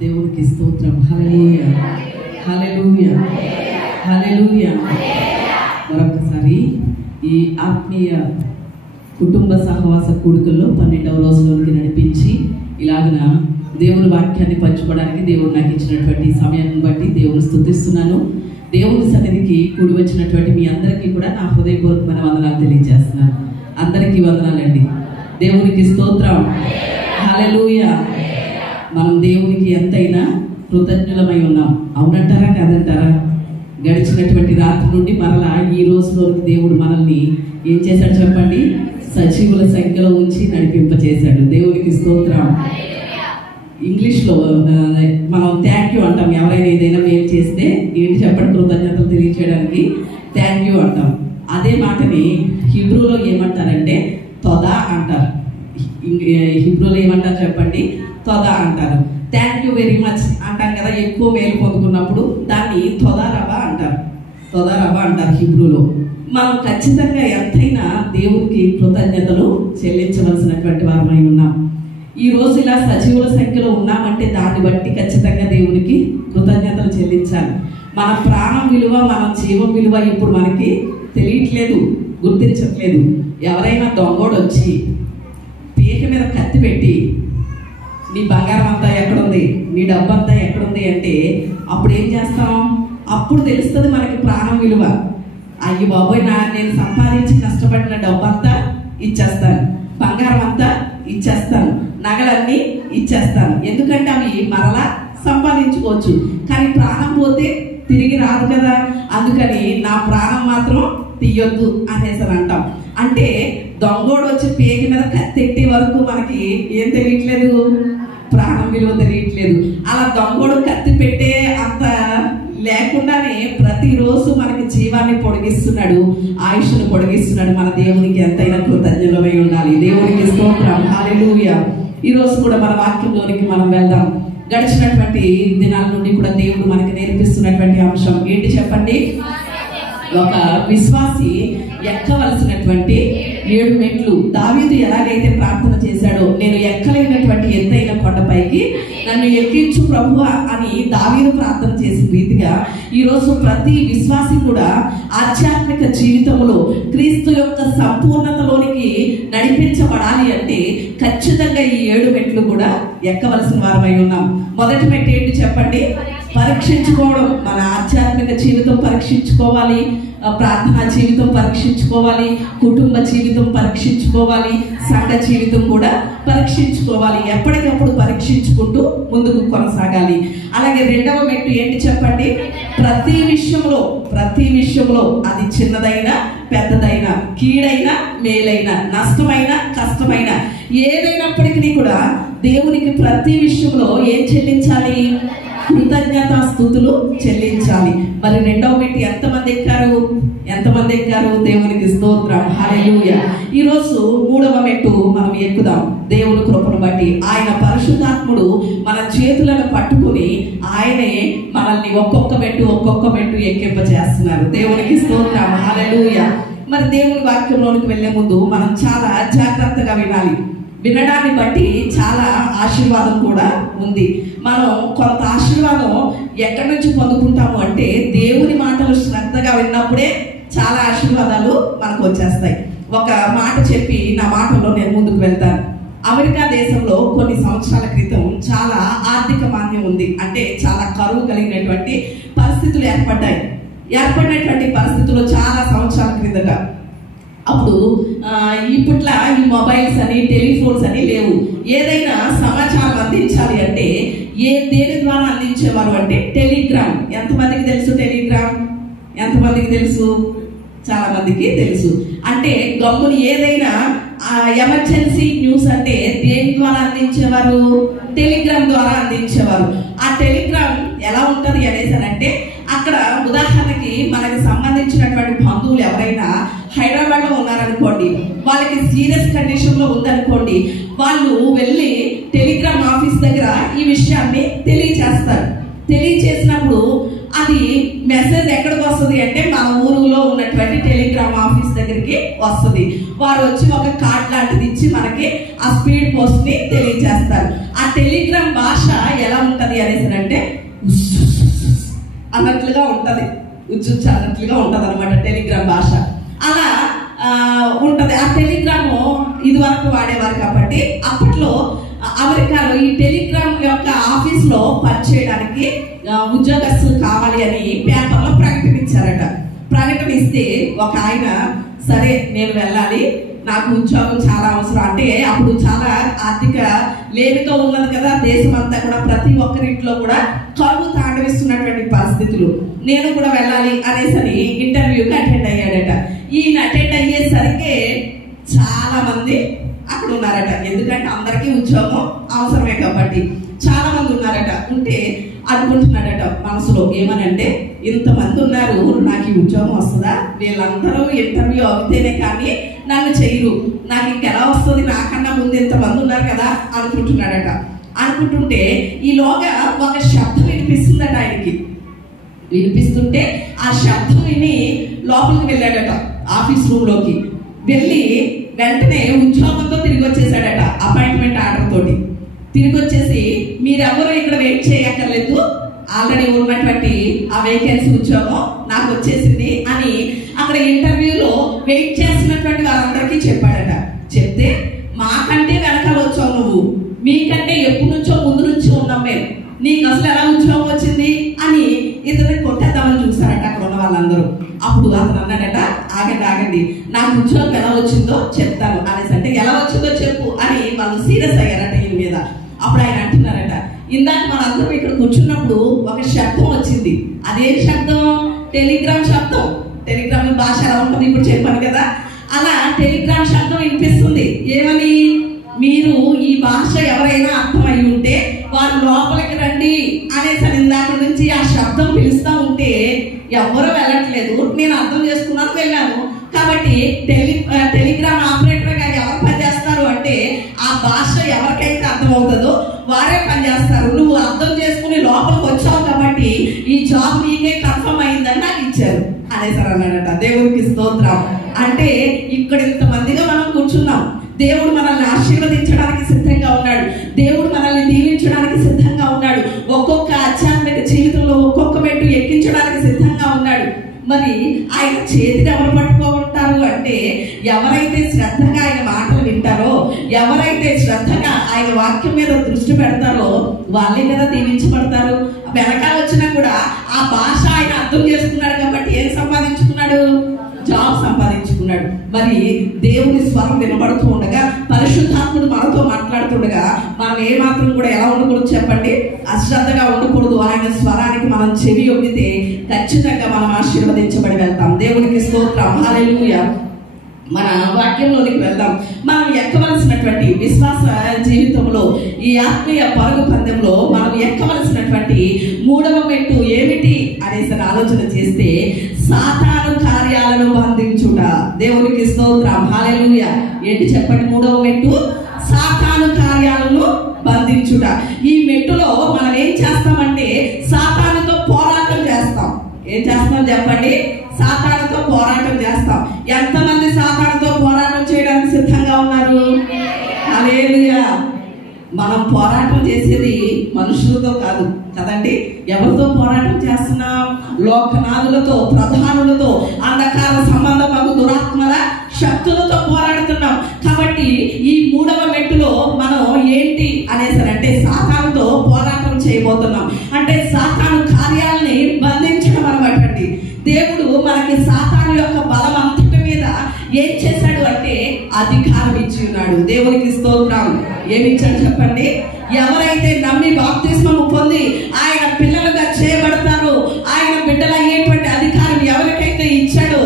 దేవునికి స్తోత్రం. హల్లెలూయా, హల్లెలూయా, హల్లెలూయా. మరొకసారి ఈ ఆత్మీయ కుటుంబ సహవాస కూడికల్లో 12వ రోజులోకి నడిపించి ఇలాగన దేవుని వాక్యాన్ని పంచుకోవడానికి దేవుడు నాకు ఇచ్చినటువంటి సమయాన్ని బట్టి దేవుని స్తుతిస్తున్నాను. దేవుని సన్నిధికి కూడి వచ్చినటువంటి మీ అందరికీ కూడా నా హృదయపూర్వకమైన వందనాలు తెలియజేస్తున్నాను. అందరికీ వందనాలండి. దేవునికి స్తోత్రం. హల్లెలూయా. మనం దేవునికి ఎంతైనా కృతజ్ఞులమై ఉన్నాం. అవునంటారా కాదంటారా? గడిచినటువంటి రాత్రి నుండి మరలా ఈ రోజులోకి దేవుడు మనల్ని ఏం చేశాడు చెప్పండి? సజీవుల సంఖ్యలో ఉంచి నడిపింపచేశాడు. దేవునికి స్తోత్రం. ఇంగ్లీష్లో మనం థ్యాంక్ యూ అంటాం. ఎవరైనా ఏదైనా మేలు చేస్తే ఏంటి చెప్పండి? కృతజ్ఞతలు తెలియచేయడానికి థ్యాంక్ యూ అంటాం. అదే మాటని హిబ్రూలో ఏమంటారంటే తొదా అంటారు. హిబ్రూలో ఏమంటారు చెప్పండి? తొదా అంటారు. థ్యాంక్ యూ వెరీ మచ్ అంటాం కదా, ఎక్కువ మేలు పొందుకున్నప్పుడు దాన్ని తొదారబా అంటారు. తొదారబా అంటారు హిబ్రూలో. మనం ఖచ్చితంగా ఎంతైనా దేవునికి కృతజ్ఞతలు చెల్లించవలసినటువంటి వారమై ఉన్నాం. ఈ రోజు ఇలా సజీవుల సంఖ్యలో ఉన్నామంటే దాన్ని బట్టి ఖచ్చితంగా దేవునికి కృతజ్ఞతలు చెల్లించాలి. మన ప్రాణం విలువ, మన జీవం విలువ ఇప్పుడు మనకి తెలియట్లేదు, గుర్తించట్లేదు. ఎవరైనా దొంగోడు వచ్చి పీక మీద కత్తి పెట్టి నీ బంగారం అంతా ఎక్కడుంది, నీ డబ్బు అంతా ఎక్కడుంది అంటే అప్పుడు ఏం చేస్తాం? అప్పుడు తెలుస్తుంది మనకి ప్రాణం విలువ. అయ్యి బాబోయ్, నేను సంపాదించి కష్టపడిన డబ్బు అంతా ఇచ్చేస్తాను, బంగారం అంతా ఇచ్చేస్తాను, నగలన్నీ ఇచ్చేస్తాను. ఎందుకంటే అవి మరలా సంపాదించుకోవచ్చు. కానీ ప్రాణం పోతే తిరిగి రాదు కదా. అందుకని నా ప్రాణం మాత్రం తీయొద్దు అనేసి అంటాం. అంటే దొంగోడు వచ్చి పేగి మీద కత్తెట్టే వరకు మనకి ఏం తెలియట్లేదు? ప్రాణం విలువ తెలియట్లేదు. అలా దొంగోడు కత్తి పెట్టే అంత లేకుండానే ప్రతిరోజు మనకి జీవాన్ని పొడిగిస్తున్నాడు, ఆయుష్ను పొడిగిస్తున్నాడు. మన దేవునికి ఎంతైనా కృతజ్ఞులమై ఉండాలి. దేవునికి స్తోత్రం. హల్లెలూయా. ఈ రోజు కూడా మన వాక్యంలోనికి మనం వెళ్దాం. గడిచినటువంటి దినాల నుండి కూడా దేవుడు మనకి నేర్పిస్తున్నటువంటి అంశం ఏంటి చెప్పండి? ఒక విశ్వాసి ఎక్కవలసినటువంటి 7 మెట్లు. దావీదు ఎలాగైతే ప్రార్థన చేశాడో, నేను ఎక్కలేనటువంటి ఎత్తైన కొండపైకి నన్ను ఎక్కించు ప్రభువా అని దావీదు ప్రార్థన చేసిన రీతిగా ఈరోజు ప్రతి విశ్వాసి కూడా ఆధ్యాత్మిక జీవితంలో క్రీస్తు యొక్క సంపూర్ణతలోనికి నడిపించబడాలి అంటే ఖచ్చితంగా ఈ 7 మెట్లు కూడా ఎక్కవలసిన వారమై ఉన్నాం. మొదటి మెట్టు ఏంటి చెప్పండి? పరీక్షించుకోవడం. మన ఆధ్యాత్మిక జీవితం పరీక్షించుకోవాలి, ప్రార్థనా జీవితం పరీక్షించుకోవాలి, కుటుంబ జీవితం పరీక్షించుకోవాలి, సంఘ జీవితం కూడా పరీక్షించుకోవాలి. ఎప్పటికప్పుడు పరీక్షించుకుంటూ ముందుకు కొనసాగాలి. అలాగే రెండవ మెట్టు ఏంటి చెప్పండి? ప్రతి విషయంలో అది చిన్నదైనా పెద్దదైనా, కీడైనా మేలైనా, నష్టమైన కష్టమైన, ఏదైనప్పటికీ కూడా దేవునికి ప్రతి విషయంలో ఏం చెల్లించాలి? కృతజ్ఞతా స్తుతులు చెల్లించాలి. మరి రెండవ మెట్టు ఎంతమంది ఎక్కారు? దేవునికి స్తోత్రం. హల్లెలూయా. ఈరోజు మూడవ మెట్టు మనం ఎక్కుదాం. దేవుని కృపను బట్టి ఆయన పరిశుద్ధాత్ముడు మన చేతులను పట్టుకుని ఆయనే మనల్ని ఒక్కొక్క మెట్టు ఎక్కింపజేస్తున్నారు. దేవునికి స్తోత్రం. హల్లెలూయా. మరి దేవుని వాక్యంలోనికి వెళ్లే ముందు మనం చాలా జాగ్రత్తగా వినాలి. వినడాన్ని బట్టి చాలా ఆశీర్వాదం కూడా ఉంది. మనం కొంత ఆశీర్వాదం ఎక్కడి నుంచి పొందుకుంటాము అంటే దేవుని మాటలు శ్రద్ధగా విన్నప్పుడే చాలా ఆశీర్వాదాలు మనకు వచ్చేస్తాయి. ఒక మాట చెప్పి నా మాటల్లో నేను ముందుకు వెళ్తాను. అమెరికా దేశంలో కొన్ని సంవత్సరాల క్రితం చాలా ఆర్థిక మాంద్యం ఉంది. అంటే చాలా కరువు కలిగినటువంటి పరిస్థితులు ఏర్పడినటువంటి పరిస్థితుల్లో చాలా సంవత్సరాల క్రిందట. అప్పుడు ఇప్పట్లా ఈ మొబైల్స్ అని, టెలిఫోన్స్ అని లేవు. ఏదైనా సమాచారం అందించాలి అంటే దేని ద్వారా అందించేవారు అంటే టెలిగ్రామ్. ఎంతమందికి తెలుసు టెలిగ్రామ్? ఎంతమందికి తెలుసు? చాలా మందికి తెలుసు. అంటే గమ్ముని ఏదైనా ఎమర్జెన్సీ న్యూస్ అంటే దేని ద్వారా అందించేవారు? టెలిగ్రామ్ ద్వారా అందించేవారు. ఆ టెలిగ్రామ్ ఎలా ఉంటది అనేసి అంటే, అక్కడ ఉదాహరణకి మనకి సంబంధించినటువంటి బంధువులు ఎవరైనా హైదరాబాద్ లో ఉన్నారనుకోండి, వాళ్ళకి సీరియస్ కండిషన్ లో ఉందనుకోండి, వాళ్ళు వెళ్ళి టెలిగ్రామ్ ఆఫీస్ దగ్గర ఈ విషయాన్ని తెలియచేస్తారు. తెలియచేసినప్పుడు అది మెసేజ్ ఎక్కడికి వస్తుంది అంటే మన ఊరిలో ఉన్నటువంటి టెలిగ్రామ్ ఆఫీస్ దగ్గరికి వస్తుంది. వారు వచ్చి ఒక కార్డ్ లాంటిది ఇచ్చి మనకి ఆ స్పీడ్ పోస్ట్ ని తెలియజేస్తారు. ఆ టెలిగ్రామ్ భాష ఎలా ఉంటది అనేసి అంటే అన్నట్లుగా ఉంటది, ఉచ్చుచ్చు అన్నట్లుగా ఉంటది అనమాట టెలిగ్రామ్ భాష. అలా ఉంటది. ఆ టెలిగ్రామ్ ఇది వరకు వాడేవారు కాబట్టి అప్పట్లో అమెరికాలో ఈ టెలిగ్రామ్ యొక్క ఆఫీస్ లో పనిచేయడానికి ఉద్యోగస్తులు కావాలి అని పేపర్లో ప్రకటించారట. ప్రకటన ఇస్తే ఒక ఆయన సరే నేను వెళ్ళాలి, నాకు ఉద్యోగం చాలా అవసరం. అంటే అప్పుడు చాలా ఆర్థిక లేమితో ఉన్నది కదా దేశం అంతా కూడా, ప్రతి ఒక్కరింట్లో కూడా కరువు తాండవిస్తున్నటువంటి పరిస్థితులు. నేను కూడా వెళ్ళాలి అనేసరి ఇంటర్వ్యూకి అటెండ్ అయ్యాడట. ఈయన అటెండ్ అయ్యేసరికి చాలా మంది అక్కడ ఉన్నారట. ఎందుకంటే అందరికీ ఉద్యోగం అవసరమే కాబట్టి చాలా మంది ఉన్నారట. ఉంటే అనుకుంటున్నాడట మనసులో ఏమనంటే, ఇంతమంది ఉన్నారు, నాకు ఈ ఉద్యోగం వస్తుందా? వీళ్ళందరూ ఇంటర్వ్యూ అవుతేనే కానీ నన్ను చేయరు, నాకు ఇంకెలా వస్తుంది, నాకన్నా ముందు ఇంతమంది ఉన్నారు కదా అనుకుంటున్నాడట. అనుకుంటుంటే ఈలోగా ఒక శబ్దం వినిపిస్తుందట ఆయనకి. వినిపిస్తుంటే ఆ శబ్దం విని లోపలికి వెళ్ళాడట, ఆఫీస్ రూమ్ లోకి వెళ్ళి వెంటనే ఉద్యోగంతో తిరిగి వచ్చేసాడట. అపాయింట్మెంట్ ఆర్డర్ తోటి తిరిగి వచ్చేసి, మీరెవరూ ఇక్కడ వెయిట్ చేయక్కర్లేదు, ఆల్రెడీ ఉన్నటువంటి ఆ వేకెన్సీ ఉద్యోగం నాకు వచ్చేసింది అని అక్కడ ఇంటర్వ్యూలో వెయిట్ చేస్తున్నటువంటి వాళ్ళందరికీ చెప్పాడట. చెప్తే, మాకంటే వెనకాల వచ్చావు నువ్వు, మీకంటే ఎప్పటి నుంచో ముందు నుంచి ఉన్నాం మేము, నీకు అసలు ఎలా ఉద్యోగం వచ్చింది అని ఇతరుని కొట్టేద్దామని చూసారట అక్కడ ఉన్న వాళ్ళందరూ. అప్పుడు అతను అన్నాడట, ఆగండి, నాకు ఉద్యోగం ఎలా వచ్చిందో చెప్తాను అనేసి. అంటే ఎలా వచ్చిందో చెప్పు అని వాళ్ళు సీరియస్ అయ్యారట ఈయన మీద. అప్పుడు ఆయన అంటున్నారట, ఇందాక మనందరం ఇక్కడ కూర్చున్నప్పుడు ఒక శబ్దం వచ్చింది. అదేం శబ్దం? టెలిగ్రామ్ శబ్దం. టెలిగ్రామ్ భాష ఎలా ఉంటుంది ఇప్పుడు చెప్పాను కదా, అలా టెలిగ్రామ్ శబ్దం వినిపిస్తుంది. ఏమని? మీరు ఈ భాష ఎవరైనా అర్థమై ఉంటే వారు లోపలికి రండి అనేసి ఇందాక నుంచి ఆ శబ్దం పిలుస్తూ ఉంటే ఎవరు వెళ్ళట్లేదు. నేను అర్థం చేసుకున్నాను, వెళ్ళాను. కాబట్టి టెలిగ్రామ్ ఆపరేటర్ గా ఎవరు పనిచేస్తారు అంటే ఆ భాష ఎవరికైతే అర్థమవుతుందో వారే పనిచేస్తారు. నువ్వు అర్థం చేసుకుని లోపలికి వచ్చావు కాబట్టి ఈ జాబ్ నీకే కన్ఫర్మ్ అయిందని నాకు ఇచ్చారు అనేసారు అన్నాడట. దేవుడికి స్తోత్రం. అంటే ఇక్కడ ఇంతమందిగా మనం కూర్చున్నాం. దేవుడు మనల్ని ఆశీర్వదించడానికి సిద్ధంగా ఉన్నాడు. దేవుడు మనల్ని దీవించడానికి సిద్ధంగా ఉన్నాడు. ఒక్కొక్క ఆధ్యాత్మిక జీవితంలో ఒక్కొక్క మెట్టు ఎక్కించడానికి సిద్ధంగా ఉన్నాడు. మరి ఆయన చేతిని ఎవరు పట్టుకుంటారు అంటే ఎవరైతే శ్రద్ధగా ఆయన మాటలు వింటారో, ఎవరైతే శ్రద్ధగా ఆయన వాక్యం మీద దృష్టి పెడతారో వాళ్ళే కదా దీవించబడతారు. వెనకాల వచ్చినా కూడా ఆ భాష ఆయన అర్థం చేసుకున్నాడు కాబట్టి ఏం సంపాదించుకున్నాడు? జాబ్ సంపాదించుకున్నాడు. మరి దేవుని స్వరం వినబడుతూ ఉండగా, పరిశుద్ధాత్ముడు మనతో మాట్లాడుతుండగా మనం ఏమాత్రం కూడా ఎలా ఉండకూడదు చెప్పండి? అశ్రద్ధగా ఉండకూడదు. ఆయన స్వరానికి మనం చెవి ఒగ్గితే ఖచ్చితంగా మనం ఆశీర్వదించబడి వెళ్తాం. దేవునికి స్తోత్రం. హల్లెలూయా. మన వాక్యంలోనికి వెళ్దాం. మనం ఎక్కవలసినటువంటి విశ్వాస జీవితంలో, ఈ ఆత్మీయ పరుగు పందెంలో మనం ఎక్కవలసినటువంటి 3వ మెట్టు ఏమిటి అనేసి ఆలోచన చేస్తే, సాతాను కార్యాలను బంధించుట. దేవునికి స్తోత్రం. హల్లెలూయా. ఏంటి చెప్పండి? 3వ మెట్టు సాతాను కార్యాలను బంధించుట. ఈ మెట్టులో మనం ఏం చేస్తామంటే సాతానుతో పోరాటం చేస్తాం. ఏం చేస్తాం చెప్పండి? సాతానుతో పోరాటం చేస్తాం. ఎంతమంది సాతానుతో పోరాటం చేయడానికి సిద్ధంగా ఉన్నారు? హల్లెలూయా. మనం పోరాటం చేసేది మనుషులతో కాదు కదండి. ఎవరితో పోరాటం చేస్తున్నాం? లోకనాథులతో, ప్రధానులతో, అంధకార సంబంధము దురాత్మల శక్తులతో పోరాడుతున్నాం. కాబట్టి ఈ 3వ మెట్టులో మనం ఏంటి అనేసరంటే సాతానుతో పోరాటం చేయబోతున్నాం. అంటే సాతాను కార్యాలని బంధించడం అనమాట. దేవుడు మనకి సాతాను యొక్క బలం అంతటి మీద ఏం చేశాడు అంటే అధికారం ఇచ్చి ఉన్నాడు. దేవునికి స్తోత్రం. ఏమిచ్చాడు చెప్పండి? ఎవరైతే నమ్మి బాప్తిస్మము పొంది ఆయన పిల్లలుగా చేయబడతారో, ఆయన బిడ్డలయ్యేటువంటి అధికారం ఎవరికైతే ఇచ్చాడో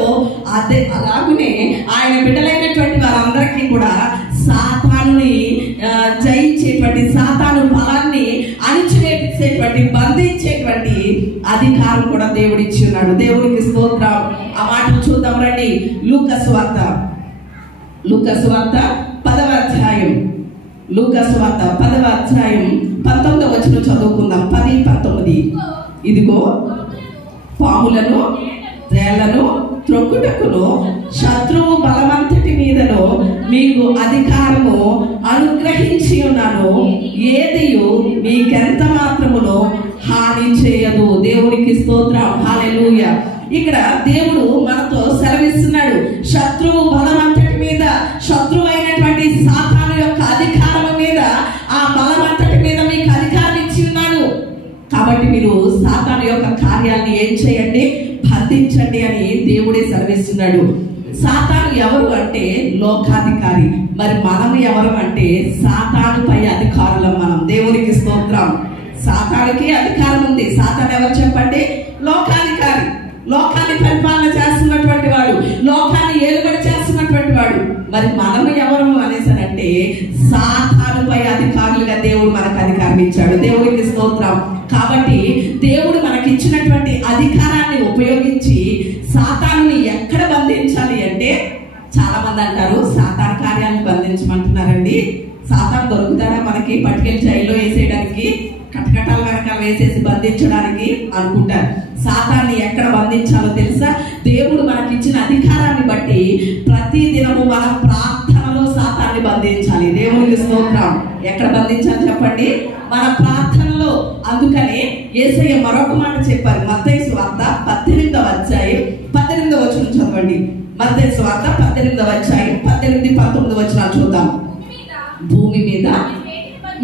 అదే అలాగునే ఆయన బిడ్డలైనటువంటి వారందరికీ కూడా సాతానుని జయించేటువంటి, సాతాను బలాన్ని అణిచివేసేటువంటి, బంధించేటువంటి అధికారం కూడా దేవుడు ఇచ్చి ఉన్నాడు. దేవునికి స్తోత్రం. ఆ మాటలు చూద్దాం రండి. లూకాసు వార్త 10వ అధ్యాయం. లూకాసు వార్త 10వ అధ్యాయం 19వ వచనం చదువుకుందాం. 10-19. ఇదిగో పాములను, తేళ్లను త్రొక్కుటకును శత్రువు బలమంతటి మీదను మీకు అధికారము అనుగ్రహించి ఉన్నాను, ఏదియు మీకెంత మాత్రమును హాని చేయదు. దేవునికి స్తోత్రం. హల్లెలూయా. ఇక్కడ దేవుడు మనతో సెలవిస్తున్నాడు, శత్రువు బలమంతటి మీద, శత్రువు అయినటువంటి సాతాను యొక్క అధికారం మీద, ఆ బలమంతటి మీద మీకు అధికారం ఇచ్చి ఉన్నాడు. కాబట్టి మీరు సాతాను యొక్క కార్యాలను ఏం చేయండి? బంధించండి అని దేవుడే సెలవిస్తున్నాడు. సాతాను ఎవరు అంటే లోకాధికారి. మరి మనం ఎవరు అంటే సాతానుపై అధికారులం మనం. దేవునికి స్తోత్రం. సాతానుకి అధికారం ఉంది. సాతాను ఎవరు చెప్పండి? లోకాధికారి. లోకాన్ని పరిపాలన చేస్తున్నటువంటి వాడు, లోకాన్ని ఏలుబడి చేస్తున్నటువంటి వాడు. మరి మనం ఎవరు అనేసానంటే సాతానుపై అధికారులుగా దేవుడు మనకు అధికారం ఇచ్చాడు. దేవుడికి స్తోత్రం. కాబట్టి దేవుడు మనకి ఇచ్చినటువంటి అధికారాన్ని ఉపయోగించి సాతానుని ఎక్కడ బంధించాలి అంటే, చాలా మంది అంటారు సాతాను కార్యాలను బంధించమంటున్నారండి. సాతాను దొరుకుతాడా మనకి పట్టుకెళ్ళి జైల్లో వేసేయడానికి, కటకటాల వెనకాల వేసేసి బంధించడానికి అనుకుంటారు. సాతాన్ని ఎక్కడ బంధించాలో తెలుసా? దేవుడు మనకి ఇచ్చిన అధికారాన్ని బట్టి ప్రతి దినము మనం ప్రార్థనలో సాతాన్ని బంధించాలి. దేవునికి స్తోత్రం. ఎక్కడ బంధించాలి చెప్పండి? మన ప్రార్థనలో. అందుకనే యేసయ్య మరొక మాట చెప్పారు. మత్తయి సువార్త 18వ అధ్యాయం 18వ వచనం చదవండి. మత్తయి సువార్త 18వ అధ్యాయం 18, 19 వచనాలు చూద్దాం. భూమి మీద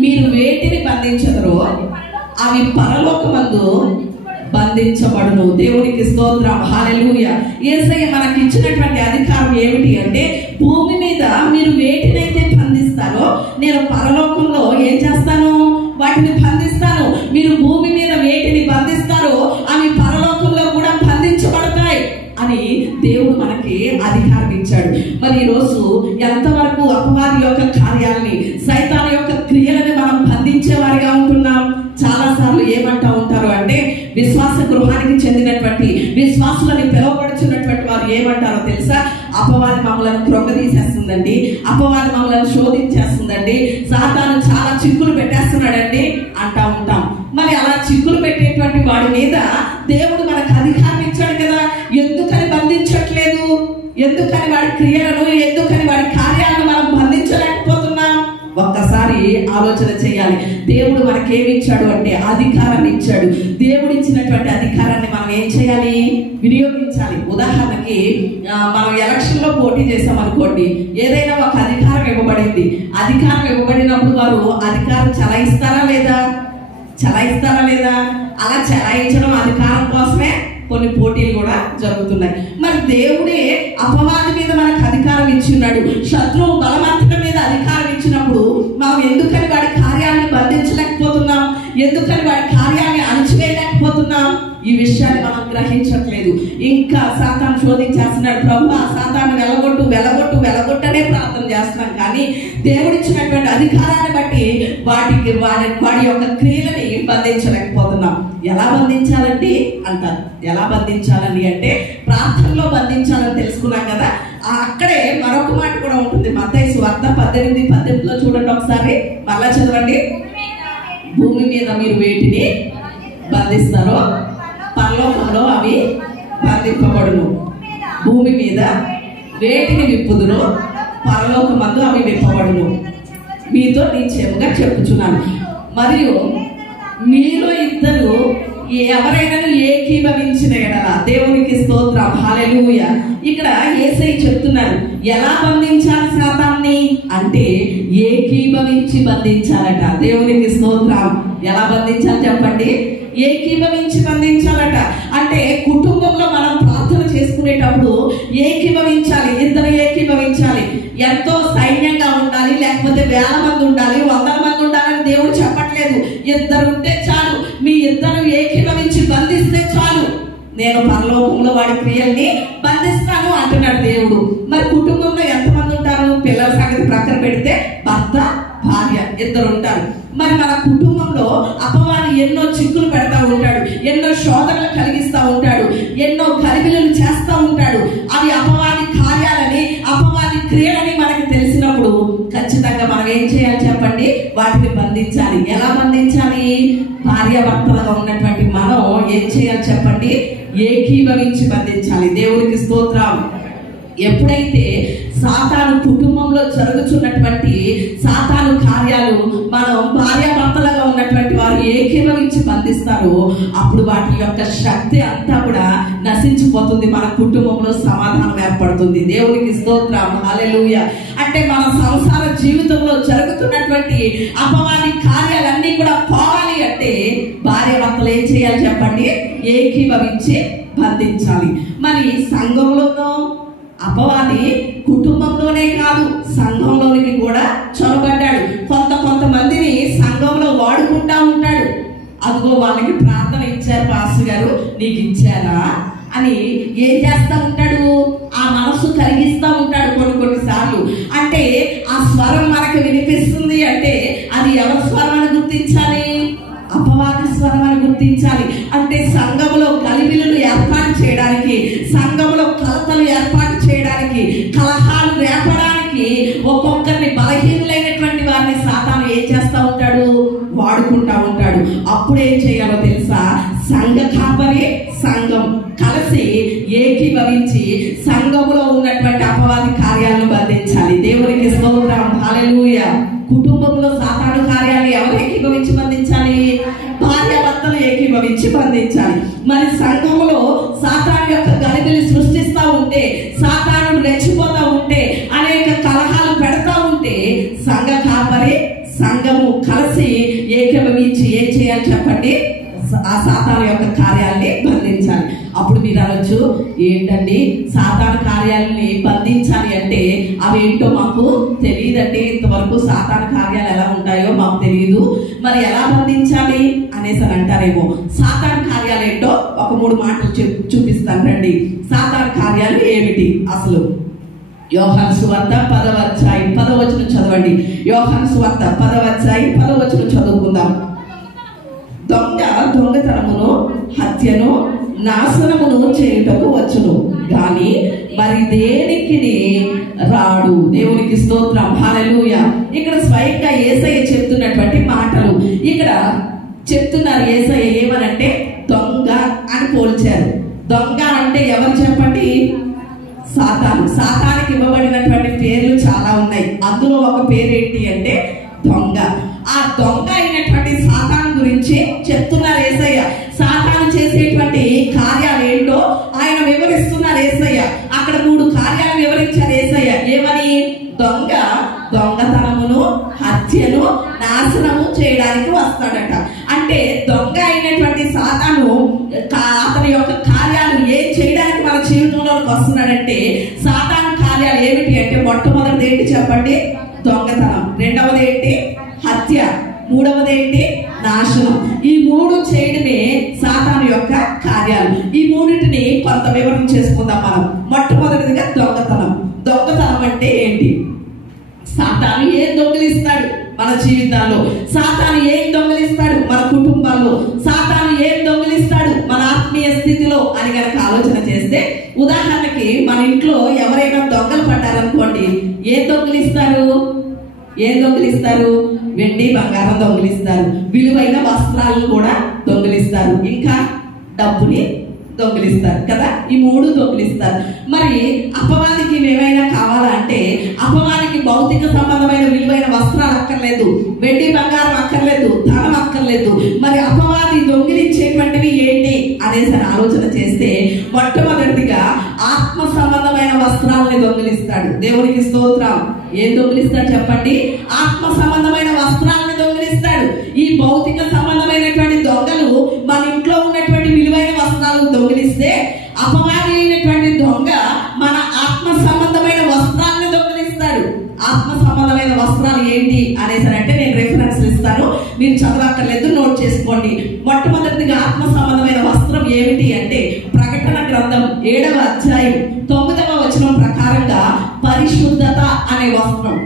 మీరు వేటిని బంధించదరో అవి పరలోకమందు బంధించబడును. దేవునికి స్తోత్రం. హల్లెలూయా. యేసయ్య మనకి ఇచ్చినటువంటి అధికారం ఏమిటి అంటే, భూమి మీద మీరు వేటినైతే బంధిస్తారో నేను పరలోకంలో ఏం చేస్తాను? వాటిని బంధిస్తాను. మీరు భూమి మీద వేటిని బంధిస్తారో అవి పరలోకంలో కూడా బంధించబడతాయి అని దేవుడు మనకి అధికారం ఇచ్చాడు. మరి ఈరోజు ఎంతవరకు అపవాది యొక్క కార్యాలని, సైతాను యొక్క క్రియలని మనం బంధించే వారిగా ఉంటున్నాం? చాలా సార్లు ఏమంటా ఉంటారు అంటే, విశ్వాస గృహానికి చెందినటువంటి విశ్వాసులని పిలువబడుచున్నటువంటి వారు ఏమంటారో తెలుసా? అపవాది మమ్మల్ని కృంగదీసేస్తుందండి, అపవాది మమ్మల్ని శోధించేస్తుందండి, సాతాను చాలా చిక్కులు పెట్టేస్తున్నాడండి అంటా ఉంటాం. మరి అలా చిక్కులు పెట్టేటువంటి వాడి మీద దేవుడు మనకు అధికారం ఇచ్చాడు కదా, ఎందుకని బంధించట్లేదు? ఎందుకని వాడి క్రియలను, ఎందుకని వాడి కార్యాలను మనం బంధించలేకపోతున్నాం? ఒక్కసారి ఆలోచన చేయాలి. దేవుడు మనకేమి ఇచ్చాడు అంటే అధికారాన్ని ఇచ్చాడు. దేవుడు ఇచ్చినటువంటి అధికారాన్ని మనం ఏం చేయాలి? వినియోగించాలి. ఉదాహరణకి మనం ఎలక్షన్ లో పోటీ చేసాం అనుకోండి, ఏదైనా ఒక అధికారం ఇవ్వబడింది. అధికారం ఇవ్వబడినప్పుడు వారు అధికారం చలాయిస్తారా లేదా? చలాయిస్తారా లేదా? అలా చలాయించడం అధికారం కోసమే కొన్ని పోటీలు కూడా జరుగుతున్నాయి. మరి దేవుడే అపవాది మీద మనకు అధికారం ఇచ్చిన్నాడు. శత్రువు బలవంతుల మీద అధికారం ఇచ్చినప్పుడు మనం ఎందుకని వాడి కార్యాన్ని బంధించలేకపోతున్నాం? ఎందుకని వాడి కార్యాన్ని అణచివేయలేకపోతున్నాం? ఈ విషయాన్ని మనం గ్రహించట్లేదు. ఇంకా సాతాను శోధించేస్తున్నాడు. ప్రభువా సాతాను వెలగొట్టు వెలగొట్టు వెలగొట్టనే ప్రార్థన చేస్తున్నాం, కానీ దేవుడిచ్చినటువంటి అధికారాన్ని బట్టి వాడి యొక్క క్రియలని బంధించలేకపోతున్నాం. ఎలా బంధించాలండి అంటారు. ఎలా బంధించాలండి అంటే ప్రార్థనలో బంధించాలని తెలుసుకున్నాం కదా. అక్కడే మరొక మాట కూడా ఉంటుంది. మత్తయి సువార్త 18, 18లో చూడండి ఒకసారి, మళ్ళా చదవండి. భూమి మీద మీరు వేటిని బంధిస్తారో పరలోకంలో అవి బంధింపబడును. భూమి మీద వేటిని విప్పుదురో పరలోకమందు అవి విప్పబడును. మీతో నిశ్చయముగా చెప్పుచున్నాను. మరియు మీలో ఇద్దరు ఎవరైనా ఏకీభవించిన ఎడల, దేవునికి స్తోత్రం. హల్లెలూయా. ఇక్కడ యేసయ్య చెప్తున్నారు ఎలా బంధించాలి సాతాన్ని అంటే ఏకీభవించి బంధించాలట. దేవునికి స్తోత్రం. ఎలా బంధించాలి చెప్పండి? ఏకీభవించి బంధించాలట. అంటే కుటుంబంలో మనం ప్రార్థన చేసుకునేటప్పుడు ఏకీభవించాలి. ఇద్దరు ఏకీభవించాలి. ఎంతో సైన్యంగా ఉండాలి, లేకపోతే 1000 మంది ఉండాలి, 100 మంది ఉండాలని దేవుడు చెప్పట్లేదు. ఇద్దరు ఉంటే చాలు. మీ ఇద్దరు ఏకీభవించి బంధిస్తే చాలు, నేను పరలోకంలో వాడి క్రియల్ని బంధిస్తాను అంటున్నాడు దేవుడు. మరి కుటుంబంలో ఎంతమంది ఉంటారు? పిల్లల సంగతి ప్రక్కన పెడితే భర్త, భార్య ఇద్దరు ఉంటారు. మరి మన కుటుంబంలో అపవాది ఎన్నో చిక్కులు పెడతా ఉంటాడు, ఎన్నో శోధనలు కలిగిస్తా ఉంటాడు, ఎన్నో గలిబిలులు చేస్తా ఉంటాడు. అవి అపవాది కార్యాలని, అపవాది క్రియలని మనకి తెలిసినప్పుడు ఖచ్చితంగా మనం ఏం చేయాలి చెప్పండి? వాటిని బంధించాలి. ఎలా బంధించాలి? భార్యాభర్తలుగా ఉన్నటువంటి మనం ఏం చేయాలి చెప్పండి? ఏకీభవించి బంధించాలి. దేవునికి స్తోత్రం. ఎప్పుడైతే సాతాను కుటుంబంలో జరుగుతున్నటువంటి సాతాను కార్యాలు మనం భార్యాభర్తలుగా ఉన్నటువంటి వారు ఏకీభవించి బంధిస్తారో అప్పుడు వాటి యొక్క శక్తి అంతా కూడా నశించిపోతుంది. మన కుటుంబంలో సమాధానం ఏర్పడుతుంది. దేవునికి స్తోత్రం. హల్లెలూయా. అంటే మన సంసార జీవితంలో జరుగుతున్నటువంటి అపవాది కార్యాలన్నీ కూడా పోవాలి అంటే భార్యాభర్తలు ఏం చేయాలి చెప్పండి? ఏకీభవించి బంధించాలి. మరి సంఘంలోనో అపవాది కుటుంబంలోనే కాదు సంఘంలోనికి కూడా చొరబడ్డాడు. కొంతమందిని సంఘంలో వాడుకుంటా ఉంటాడు. అదిగో వాళ్ళకి ప్రార్థన ఇచ్చారు పాస్టర్ గారు, నీకు ఇచ్చారా అని ఏం చేస్తా ఉంటాడు? ఆ మనసు కరిగిస్తా ఉంటాడు కొన్నిసార్లు. అంటే ఆ స్వరం మనకు వినిపిస్తుంది అంటే అది ఎవరి స్వరం అని గుర్తించాలి? అపవాది స్వరం అని గుర్తించాలి. అంటే సంఘంలో గలిబిలులు ఏర్పాటు చేయడానికి, సంఘంలో కలతలు ఏర్పాటు చేయడానికి, కలహాలు రేపడానికి ఒక్కొక్కరిని బలహీనులైనటువంటి వారిని సాతాను ఏం చేస్తా ఉంటాడు? వాడుకుంటా ఉంటాడు. అప్పుడు ఏం చేయాలో తెలుసా? సంఘ కాపరి సంఘం కలిసి ఏకీభవించి సంఘములో ఉన్నటువంటి అపవాది కార్యాలను బంధించాలి. దేవునికి స్తోత్రం. హల్లెలూయా. కుటుంబంలో సాతాను కార్యాలు ఎవరు ఏకీభవించి బంధించాలి? భార్యాభర్తలు ఏకీభవించి బంధించాలి. మరి సంఘములో సాతాను యొక్క గలిబిలి సృష్టిస్తా ఉంటే, సాతాను రెచ్చిపోతా ఉంటే, అనేక కలహాలు పెడతా ఉంటే సంఘ కాపరి సంఘము కలిసి ఏకీభవించి ఏం చేయాలి చెప్పండి? ఆ సాతాను యొక్క కార్యాలని బంధించాలి. అప్పుడు మీరు అనొచ్చు, ఏంటండి సాతాను కార్యాలని బంధించాలి అంటే అవేంటో మాకు తెలియదండి, ఇంతవరకు సాతాను కార్యాలు ఎలా ఉంటాయో మాకు తెలియదు, మరి ఎలా బంధించాలి అనేసి అని అంటారేమో. సాతాను కార్యాలు ఏంటో ఒక 3 మాటలు చూపిస్తాను రండి. సాతాను కార్యాలు ఏమిటి అసలు? యోహాను సువార్త 10వ అధ్యాయం 10వ వచనం చదవండి. యోహాను సువార్త 10వ అధ్యాయం 10వ వచనం చదువుకుందాం. దొంగతనమును, హత్యను, నాశనమును చేయుటకు వచ్చును గాని మరి దేనికి రాడు. దేవునికి స్తోత్రం. హల్లెలూయా. ఇక్కడ స్వయంగా యేసయ్య చెప్తున్నటువంటి మాటలు ఇక్కడ చెప్తున్నారు. యేసయ్య ఏమనంటే దొంగ అని పోల్చారు. దొంగ అంటే ఎవరు చెప్పండి? సాతాను. సాతానికి ఇవ్వబడినటువంటి పేర్లు చాలా ఉన్నాయి. అందులో ఒక పేరు ఏంటి అంటే దొంగ. ఆ దొంగ అయినటువంటి సాతాను గురించి చెప్తున్నారు యేసయ్య. సాతాను చేసేటువంటి కార్యాలు ఏంటో ఆయన వివరిస్తున్నారు యేసయ్య. అక్కడ 3 కార్యాలు వివరించారు యేసయ్య. ఏమని? దొంగతనమును, హత్యను, నాశనము చేయడానికి వస్తాడట. అంటే దొంగ అయినటువంటి సాతాను అతని యొక్క కార్యాలు ఏం చేయడానికి మన జీవితంలోకి వస్తున్నాడంటే, సాతాను కార్యాలు ఏమిటి అంటే మొట్టమొదటిది ఏంటి చెప్పండి? దొంగతనం. రెండవది ఏంటి? హత్య. మూడవది ఏంటి? నాశనం. ఈ 3 చేయడమే సాతాను యొక్క కార్యాలు. ఈ 3టిని కొంత వివరణ చేసుకుందాం మనం. మొట్టమొదటిదిగా దొంగతనం. దొంగతనం అంటే ఏంటి? సాతాను ఏం దొంగిలిస్తాడు మన జీవితాల్లో? సాతాను ఏం దొంగిలిస్తాడు మన కుటుంబాల్లో? సాతాను ఏం దొంగిలిస్తాడు మన ఆత్మీయ స్థితిలో అని కనుక ఆలోచన చేస్తే, ఉదాహరణకి మన ఇంట్లో ఎవరైనా దొంగలు పడ్డారనుకోండి, ఏం దొంగిలిస్తారు? వెండి బంగారం దొంగిలిస్తారు, విలువైన వస్త్రాలను కూడా దొంగిలిస్తారు, ఇంకా డబ్బుని దొంగిలిస్తారు కదా. ఈ 3 దొంగిలిస్తారు. మరి అపవాదికి ఏమైనా కావాలంటే అపవాదికి భౌతిక సంబంధమైన విలువైన వస్త్రాలు అక్కర్లేదు, వెండి బంగారం అక్కర్లేదు, ధనం అక్కర్లేదు. మరి అపవాది దొంగిలించేటువంటివి ఏంటి అనేసి ఆలోచన చేస్తే, మొట్టమొదటిగా ఆత్మ సంబంధమైన వస్త్రాలని దొంగిలిస్తాడు. దేవునికి స్తోత్రం. ఏం దొంగిలిస్తాడు చెప్పండి? ఆత్మ సంబంధమైన వస్త్రాలను దొంగిలిస్తాడు. ఈ భౌతిక సంబంధమైనటువంటి దొంగలు మన ఇంట్లో ఉన్నటువంటి విలువైన వస్త్రాలను దొంగిలిస్తే, అపవాది అయినటువంటి దొంగ మన ఆత్మ సంబంధమైన వస్త్రాలను దొంగిలిస్తాడు. ఆత్మ సంబంధమైన వస్త్రాలు ఏంటి అనేసి అంటే నేను రెఫరెన్స్ ఇస్తాను, మీరు చదవక్కర్లేదు, నోట్ చేసుకోండి. మొట్టమొదటిగా ఆత్మ సంబంధమైన వస్త్రం ఏమిటి అంటే, ప్రకటన గ్రంథం 7వ అధ్యాయం 9వ వచనం ప్రకారంగా పరిశుద్ధత అనే వస్త్రం.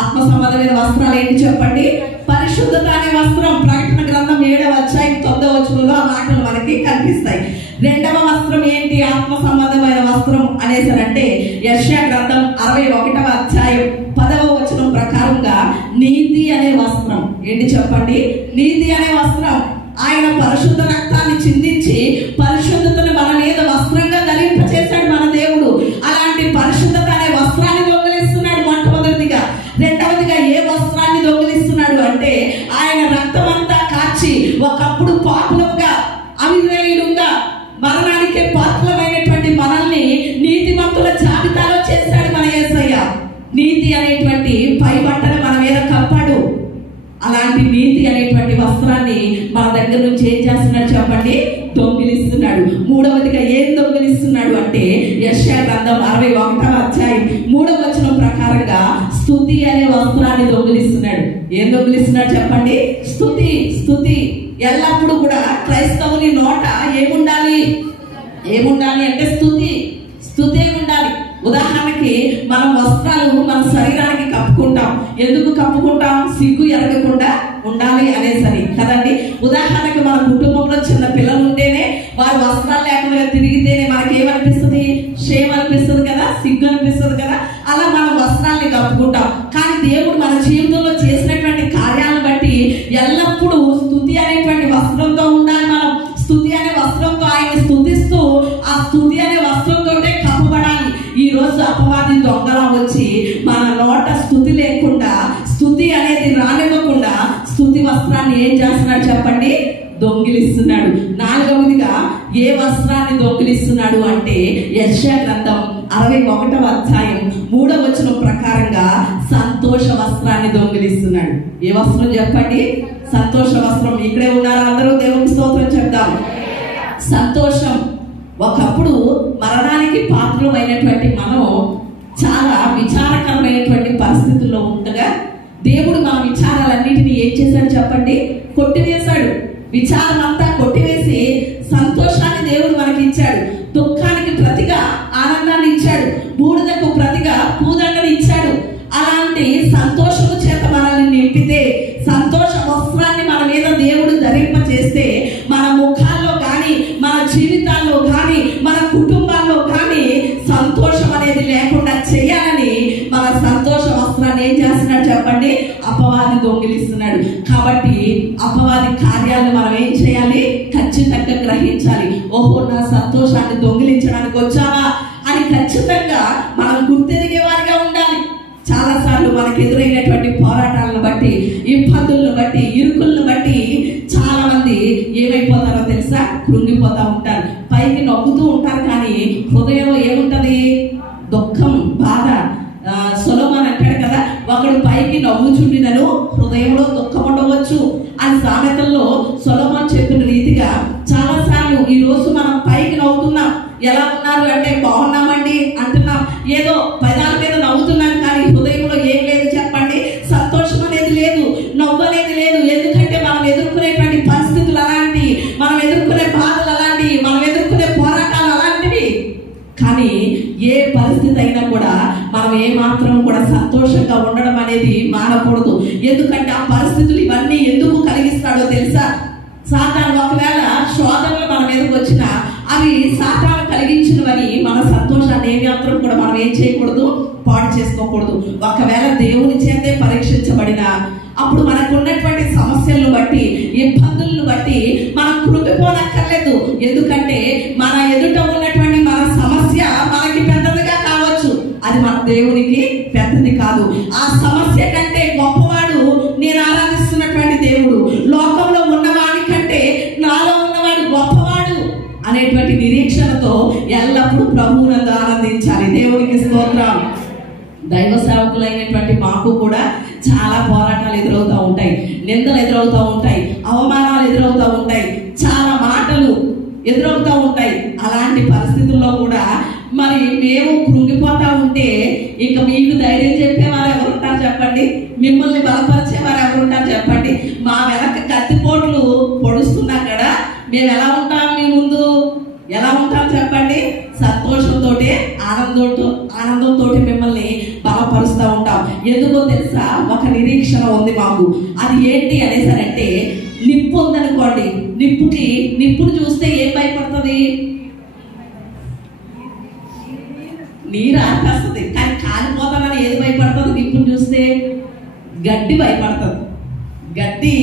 ఆత్మ సంబంధమైన వస్త్రాలు ఏంటి చెప్పండి? పరిశుద్ధత అనే వస్త్రం. ప్రకటన గ్రంథం 7వ అధ్యాయం 9వ వచనంలో ఆ మాటలు మనకి కనిపిస్తాయి. రెండవ వస్త్రం ఏంటి ఆత్మ సంబంధమైన వస్త్రం అనేసి అంటే, యెషయా గ్రంథం 61వ అధ్యాయం 10వ వచనం ప్రకారంగా నీతి అనే వస్త్రం. ఏంటి చెప్పండి? నీతి అనే వస్త్రం. ఆయన పరిశుద్ధ రక్తాన్ని చిందించి పరిశుద్ధతను మన మీద వస్త్రంగా ధరింపచేశాడు మన దేవుడు. అలాంటి పరిశుద్ధత అనే వస్త్రాన్ని దొంగిలిస్తున్నాడు మొట్టమొదటిగా. రెండవదిగా ఏ వస్త్రాన్ని దొంగిలిస్తున్నాడు అంటే ఆయన రక్తం అంతా కాచి ఒకప్పుడు పాపులుగా అవిధేయులుగా మరణానికే పాత్రమైనటువంటి మనల్ని నీతిమంతుల జాబితాలో చేశాడు మన యేసయ్య. నీతి అనేటువంటి పై బట్టను మన మీద కప్పాడు. అలాంటి నీతి అనేటువంటి వస్త్రాన్ని మన దగ్గర నుంచి ఏం చేస్తున్నాడు చెప్పండి? దొంగిలిస్తున్నాడు. మూడవదిగా ఏం దొంగిలిస్తున్నాడు అంటే యెషయా గ్రంథం 61వ అధ్యాయం 3వ వచనం ప్రకారంగా స్తుతి అనే వస్త్రాన్ని దొంగిలిస్తున్నాడు. ఏం దొంగిలిస్తున్నాడు చెప్పండి? స్తుతి. స్తుతి ఎల్లప్పుడూ కూడా క్రైస్తవుని నోట ఏముండాలి అంటే స్తుతి. స్తుతే ఉండాలి. ఉదాహరణకి మనం వస్త్రాలు మన శరీరానికి కప్పుకుంటాం. ఎందుకు కప్పుకుంటాం? సిగ్గు ఎరగకుండా ఉండాలి అనేసరి కదండి. ఉదాహరణకి మన కుటుంబంలో చిన్న పిల్లలు ఉంటేనే వారు వస్త్రాలు లేకుండా తిరిగితేనే మనకి ఏమనిపిస్తుంది? షేమ్ అనిపిస్తుంది కదా, సిగ్గు అనిపిస్తుంది కదా. అలా మనం వస్త్రాన్ని కప్పుకుంటాం. కానీ దేవుడు మన జీవితంలో చేసినటువంటి కార్యాలను బట్టి ఎల్లప్పుడూ స్తుతి అనేటువంటి వస్త్రంతో ఉండాలి. మనం స్తుతి అనే వస్త్రంతో ఆయన స్తుతిస్తూ ఆ స్తుతి అనే వస్త్రంతో కప్పబడాలి. ఈ రోజు అపవాది దొంగలా వచ్చి మన నోట స్తుతి లేకుండా, స్తుతి అనేది రానివ్వకుండా స్తుతి వస్త్రాన్ని ఏం చేస్తున్నాడు చెప్పండి? దొంగిలిస్తున్నాడు. నాలుగవదిగా ఏ వస్త్రాన్ని దొంగిలిస్తున్నాడు అంటే యెషయా గ్రంథం 61వ అధ్యాయం 3వ వచనం ప్రకారంగా సంతోష వస్త్రాన్ని దొంగిలిస్తున్నాడు. ఏ వస్త్రం చెప్పండి? సంతోష వస్త్రం. ఇక్కడే ఉన్నారు అందరూ, దేవునికి స్తోత్రం చెప్తాం. సంతోషం. ఒకప్పుడు మరణానికి పాత్రమైనటువంటి మనం చాలా విచారకరమైనటువంటి పరిస్థితుల్లో ఉండగా దేవుడు మన విచారాలన్నిటినీ ఏం చేశాడు చెప్పండి? కొట్టివేశాడు. విచారం అంతా కొట్టివేసి సంతోషాన్ని దేవుడు మనకి ఇచ్చాడు. దుఃఖానికి ప్రతిగా ఆనందాన్ని ఇచ్చాడు. బూడిదకు ప్రతిగా పూదండని ఇచ్చాడు. అలాంటి సంతోషము చేత మనల్ని నింపితే, సంతోష వస్త్రాన్ని మన మీద దేవుడు ధరింప చేస్తే మన ముఖాల్లో కానీ, మన జీవితాల్లో కానీ, మన కుటుంబాల్లో కానీ సంతోషం అనేది లేకుండా చేయాలని మన సంతోష వస్త్రాన్ని ఏం చేస్తున్నాడు చెప్పండి? అపవాది దొంగిలిస్తున్నాడు. కాబట్టి అపవాది కార్యాలను మనం ఏం చేయాలి? ఖచ్చితంగా గ్రహించాలి. ఓహో, నా సంతోషాన్ని దొంగిలించడానికి వచ్చావా అని ఖచ్చితంగా మనం గుర్తెరిగే వారిగా ఉండాలి. చాలా సార్లు మనకు ఎదురైనటువంటి పోరాటాలను బట్టి, ఇబ్బందులను బట్టి, ఇరుకులను బట్టి చాలా మంది ఏమైపోతారో తెలుసా? కృంగిపోతా ఉంటారు. పైకి నవ్వుతూ ఉంటారు కానీ హృదయంలో ఏముంటది? దుఃఖం, బాధ. సొలొమోను అంటాడు కదా, ఒకడు పైకి నవ్వుచుండినను హృదయంలో దుఃఖం ఉండవచ్చు అని సామెతల్లో సొలొమోను చెప్పిన రీతిగా చాలా సార్లు ఈ రోజు మనం పైకి నవ్వుతున్నాం. ఎలా ఉన్నారు అంటే బాగున్నామండి అంటున్నాం. ఏదో పదాల మీద నవ్వుతున్నాం కానీ హృదయంలో ఏం లేదు చెప్పండి? సంతోషం అనేది లేదు, నవ్వు అనేది లేదు. ఎందుకంటే మనం ఎదుర్కొనేటువంటి పరిస్థితులు అలాంటి, మనం ఎదుర్కొనే బాధలు అలాంటి, మనం ఎదుర్కొనే పోరాటాలు అలాంటివి. కానీ ఏ పరిస్థితి అయినా కూడా మనం ఏమాత్రం కూడా సంతోషంగా ఉండడం అనేది మానకూడదు. ఎందుకంటే ఆ పరిస్థితులు ఇవన్నీ ఎందుకు కలిగిస్తాడో తెలుసా? సాతాను ఒకవేళ శోధనలు మన మీదకి వచ్చినా అవి సాతాను కలిగించినవని మన సంతోషాన్ని ఏమాత్రం కూడా మనం ఏం చేయకూడదు? పాడు చేసుకోకూడదు. ఒకవేళ దేవుని చేతే పరీక్షించబడిన అప్పుడు మనకు ఉన్నటువంటి సమస్యలను బట్టి, ఇబ్బందులను బట్టి మనం కృంగిపోనక్కర్లేదు. ఎందుకంటే మన ఎదుట ఉన్నటువంటి మన సమస్య మనకి పెద్దదిగా కావచ్చు, అది మన దేవునికి పెద్దది కాదు. ఆ సమస్య కంటే గొప్పవాడు నేను ఆరాధిస్తున్నటువంటి దేవుడు. లోకంలో ఉన్నవాడి కంటే నాలో ఉన్నవాడు గొప్పవాడు అనేటువంటి నిరీక్షణతో ఎల్లప్పుడూ ప్రభువునందు ఆనందించాలి. దేవునికి స్తోత్రం. దైవ సేవకులైనటువంటి మాకు కూడా చాలా పోరాటాలు ఎదురవుతూ ఉంటాయి, నిందలు ఎదురవుతూ ఉంటాయి, అవమానాలు ఎదురవుతూ ఉంటాయి, చాలా మాటలు ఎదురవుతూ ఉంటాయి. అలాంటి పరిస్థితుల్లో కూడా మరి మేము కృంగిపోతా ఉంటే ఇక మీకు ధైర్యం చెప్పేవారు ఎవరుంటారు చెప్పండి? మిమ్మల్ని బలపరిచేవారు ఎవరుంటారు చెప్పండి? మా వెనక కత్తిపోట్లు పొడుస్తున్నా కదా మేము ఎలా ఉంటాం? మీ ముందు ఎలా ఉంటాం చెప్పండి? సంతోషంతో, ఆనందంతో మిమ్మల్ని బలపరుస్తూ ఉంటాం. ఎందుకో తెలుసా? ఒక నిరీక్షణ ఉంది మాకు. అది ఏంటి అనేసరంటే, నిప్పు ఉందనుకోండి, నిప్పును చూస్తే ఏం భయపడుతుంది? నీరు ఆపేస్తుంది. కానీ కాలిపోతానని ఏది భయపడుతుంది? నిప్పును చూస్తే గడ్డి భయపడుతుంది. గడ్డి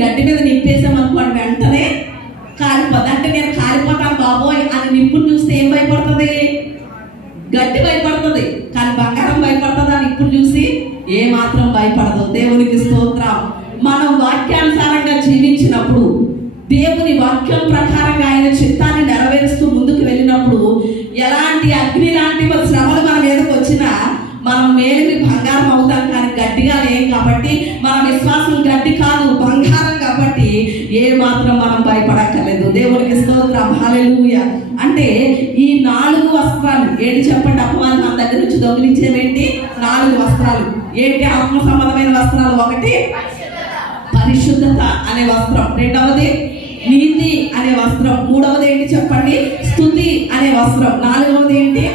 గడ్డి మీద నింపేసామనుకోండి వెంటనే కాలిపోతుంది. అంటే నేను కాలిపోతాను బాబోయ్ అని నిప్పులు చూస్తే ఏం భయపడుతుంది? గడ్డి భయపడుతుంది. కానీ బంగారం భయపడుతుంది అని నిప్పులు చూసి ఏ మాత్రం భయపడదు. దేవునికి స్తోత్రం. మనం వాక్యానుసారంగా జీవించినప్పుడు, దేవుని వాక్యం ప్రకారంగా ఆయన చిత్తాన్ని నెరవేరుస్తూ ముందుకు వెళ్ళినప్పుడు ఎలాంటి అగ్ని లాంటి శ్రమలు మన మీదకి వచ్చినా మనం మేలుని బంగారం అవుతాం. కానీ గడ్డిగా లేం కాబట్టి మన విశ్వాసం గడ్డి కాదు, బంగారం కాబట్టి ఏ మాత్రం మనం భయపడక్కర్లేదు. దేవునికి స్తోత్రం. హల్లెలూయా. అంటే ఈ 4 వస్త్రాలు ఏంటి చెప్పండి? అపవాది మన దగ్గర నుంచి దొంగిలించేవేంటి? 4 వస్త్రాలు ఏంటి? ఆత్మ సంబంధమైన వస్త్రాలు. ఒకటి పరిశుద్ధత అనే వస్త్రం, రెండవది నీతి అనే వస్త్రం, మూడవది ఏంటి చెప్పండి? స్తుతి అనే వస్త్రం, నాలుగవది ఏంటి?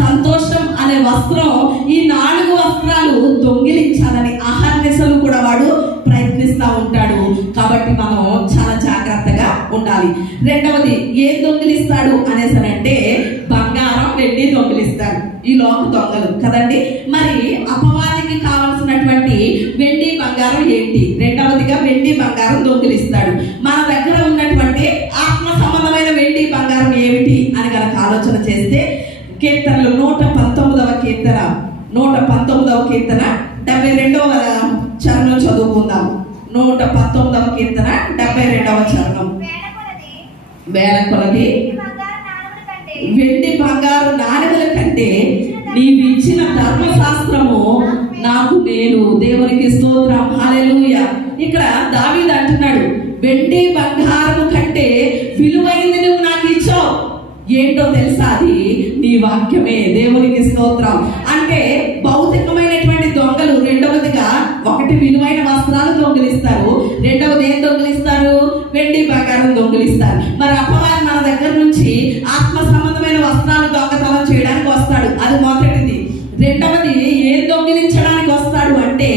సంతోషం అనే వస్త్రం. ఈ 4 వస్త్రాలు దొంగిలించాలని అహర్నిశలు కూడా వాడు ప్రయత్నిస్తూ ఉంటాడు. కాబట్టి మనం చాలా జాగ్రత్తగా ఉండాలి. రెండవది ఏం దొంగిలిస్తాడు అనేసనంటే బంగారం, వెండి దొంగిలిస్తాడు ఈ లోక దొంగలు కదండి. మరి అపవాదికి కావలసినటువంటి వెండి బంగారం ఏంటి? రెండవదిగా వెండి బంగారం దొంగిలిస్తాడు. మన దగ్గర ఉన్నటువంటి ఆత్మ సంబంధమైన వెండి బంగారం ఏమిటి అని కనుక ఆలోచన చేస్తే కీర్తనలు 119వ కీర్తన 72వ చరణం చదువుకుందాం. 119వ కీర్తన 72వ చరణం. వేల కొలది వెండి బంగారు నాణెముల కంటే నీవు ఇచ్చిన ధర్మశాస్త్రము నాకు మేలు. దేవునికి స్తోత్రం. హల్లెలూయా. ఇక్కడ దావీదు అంటున్నాడు, వెండి బంగారము కంటే విలువైంది నువ్వు నాకు ఇచ్చావు. ఏంటో తెలుసా? అది నీ వాక్యమే. దేవునికి స్తోత్రం. అంటే భౌతికమైనటువంటి దొంగలు రెండవదిగా ఒకటి విలువైన వస్త్రాలు దొంగిలిస్తారు, రెండవది ఏం దొంగిలిస్తారు? వెండి బంగారం దొంగిలిస్తారు. మరి అపవాది మన దగ్గర నుంచి ఆత్మ సంబంధమైన వస్త్రాలు దొంగతనం చేయడానికి వస్తాడు, అది మొదటిది. రెండవది ఏం దొంగిలించడానికి వస్తాడు అంటే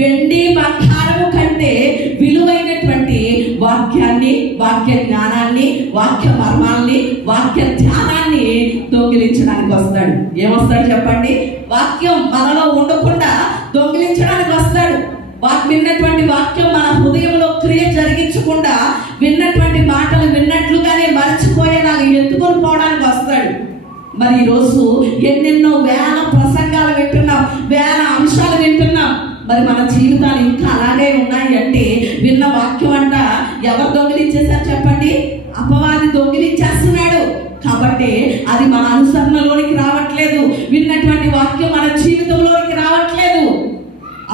వెండి బంగారము కంటే విలువైనటువంటి వాక్యాన్ని, వాక్య జ్ఞానాన్ని, వాక్య మర్మాల్ని, వాక్య ధ్యానాన్ని దొంగిలించడానికి వస్తాడు. ఏమొస్తాడు చెప్పండి? వాక్యం మనలో ఉండకుండా దొంగిలించడానికి వస్తాడు. విన్నటువంటి వాక్యం మన హృదయంలో క్రియ జరిగించకుండా విన్నటువంటి మాటలు విన్నట్లుగానే మర్చిపోయేలాగా ఎత్తుకొని పోవడానికి వస్తాడు. మరి ఈరోజు ఎన్నెన్నో వేల ప్రసంగాలు వింటున్నాం, వేల అంశాలు వింటున్నాం. మరి మన జీవితాలు ఇంకా అలాగే ఉన్నాయి అంటే విన్న వాక్యం అంట ఎవరు దొంగిలించేశారు చెప్పండి? అపవాది దొంగిలించేస్తున్నాడు. కాబట్టి అది మన అనుసరణలోనికి రావట్లేదు. విన్నటువంటి వాక్యం మన జీవితంలోనికి రావట్లేదు.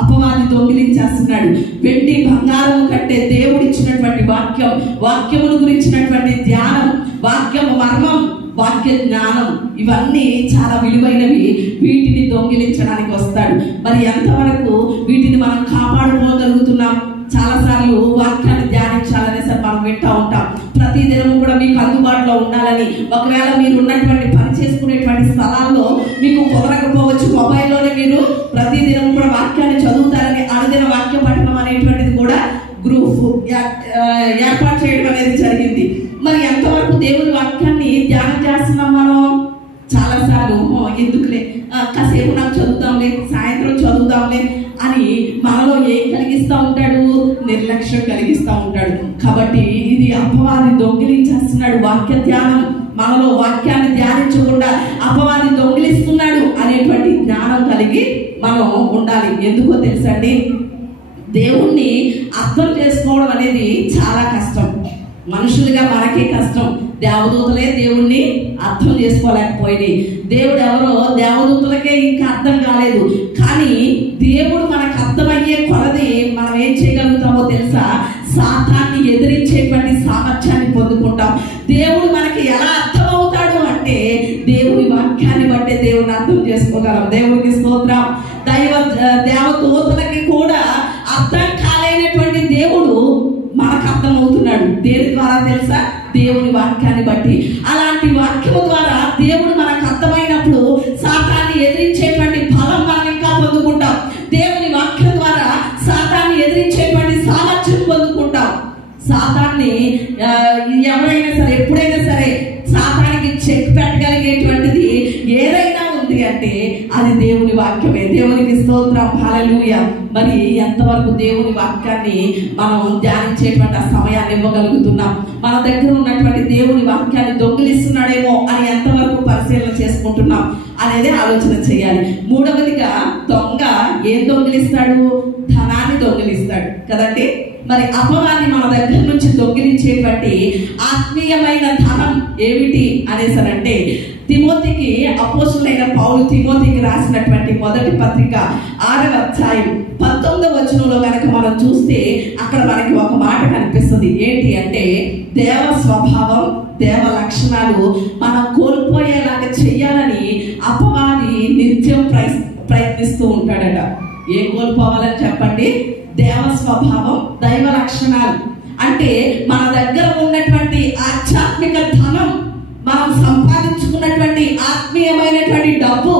అపవాది దొంగిలించేస్తున్నాడు. వెండి బంగారం కంటే దేవుడు ఇచ్చినటువంటి వాక్యం, వాక్యమును గురించినటువంటి ధ్యానం, వాక్యం మర్మం, వాక్య జ్ఞానం ఇవన్నీ చాలా విలువైనవి. వీటిని దొంగిలించడానికి వస్తాడు. మరి ఎంతవరకు వీటిని మనం కాపాడుకోగలుగుతున్నాం? చాలాసార్లు వాక్యాన్ని ధ్యానించాలనే సరే మనం వింటూ ఉంటాం. ప్రతి దినము కూడా మీకు అందుబాటులో ఉండాలని. ఒకవేళ మీరు ఉన్నటువంటి పని చేసుకునేటువంటి స్థలాల్లో మీకు కుదరకపోవచ్చు, మొబైల్లోనే మీరు ప్రతి దినం కూడా వాక్యాన్ని చదువుతారని అనుదిన వాక్య పఠనం అనేటువంటిది కూడా గ్రూప్ ఏర్పాటు చేయడం అనేది జరిగింది. మరి ఎంతవరకు దేవుని వాక్యాన్ని ధ్యానం చేస్తున్నాం మనం? చాలాసార్లు ఎందుకులే కాసేపు నాకు చదువుతాంలే, సాయంత్రం చదువుతాంలే అని మనలో ఏం కలిగిస్తూ ఉంటాడు? నిర్లక్ష్యం కలిగిస్తూ ఉంటాడు. కాబట్టి ఇది అపవాది దొంగిలించేస్తున్నాడు వాక్య ధ్యానం. మనలో వాక్యాన్ని ధ్యానించకుండా అపవాది దొంగిలిస్తున్నాడు అనేటువంటి జ్ఞానం కలిగి మనం ఉండాలి. ఎందుకో తెలుసండి, దేవుణ్ణి అర్థం చేసుకోవడం అనేది చాలా కష్టం. మనుషులుగా మనకే కష్టం. దేవదూతలే దేవుణ్ణి అర్థం చేసుకోలేకపోయింది. దేవుడు ఎవరో దేవదూతలకే ఇంకా అర్థం కాలేదు. కానీ దేవుడు మనకు అర్థమయ్యే కొలది మనం ఏం చేయగలుగుతామో తెలుసా? సాతాన్ని ఎదిరించేటువంటి సామర్థ్యాన్ని పొందుకుంటాం. దేవుడు మనకి ఎలా అర్థమవుతాడు అంటే దేవుని వాక్యాన్ని బట్టే దేవుని అర్థం చేసుకోగలం. దేవునికి స్తోత్రం. దేవదూతలకి కూడా అర్థం కాలేనటువంటి దేవుడు మనకు అర్థమవుతున్నాడు. దేని ద్వారా తెలుసా? దేవుని వాక్యాన్ని బట్టి. అలాంటి వాక్యము ద్వారా దేవుడు మనకు అర్థమైనప్పుడు సాతాన్ని ఎదిరించేటువంటి బలం మనం ఇంకా పొందుకుంటాం. దేవుని వాక్యం ద్వారా సాతాన్ని ఎదిరించేటువంటి సామర్థ్యం పొందుకుంటాం. సాతాన్ని ఎవరైనా సరే, ఎప్పుడైనా సరే సాతానికి చెక్ పెట్టగలిగేటువంటిది ఏదైనా ఉంది అంటే అంటే అది దేవుని వాక్యమే. దేవునికి స్తోత్రం, హల్లెలూయా. మరి ఎంతవరకు దేవుని వాక్యాన్ని మనం ధ్యానించేటువంటి ఆ సమయాన్ని ఇవ్వగలుగుతున్నాం? మన దగ్గర ఉన్నటువంటి దేవుని వాక్యాన్ని దొంగిలిస్తున్నాడేమో అని ఎంతవరకు పరిశీలన చేసుకుంటున్నాం అనేది ఆలోచన చేయాలి. మూడవదిగా, దొంగ ఏం దొంగిలిస్తాడు? ధనాన్ని దొంగిలిస్తాడు కదండి. మరి అపవాది మన దగ్గర నుంచి దొంగిలించేటువంటి ఆత్మీయమైన ధనం ఏమిటి అనేసరంటే, తిమోతికి అపోస్తులైన పౌలు తిమోతికి రాసినటువంటి మొదటి పత్రిక 6వ అధ్యాయం 19వ వచనంలో కనుక మనం చూస్తే అక్కడ మనకి ఒక మాట కనిపిస్తుంది. ఏంటి అంటే, దేవ స్వభావం, దేవ లక్షణాలు మనం కోల్పోయేలాగా చెయ్యాలని అపవాది నిత్యం ప్రయత్నిస్తూ ఉంటాడట. ఏం కోల్పోవాలని చెప్పండి? దేవ స్వభావం, దైవ లక్షణాలు. అంటే మన దగ్గర ఉన్నటువంటి ఆధ్యాత్మిక ధనం, మనం సంపాదించుకున్నటువంటి ఆత్మీయమైనటువంటి డబ్బు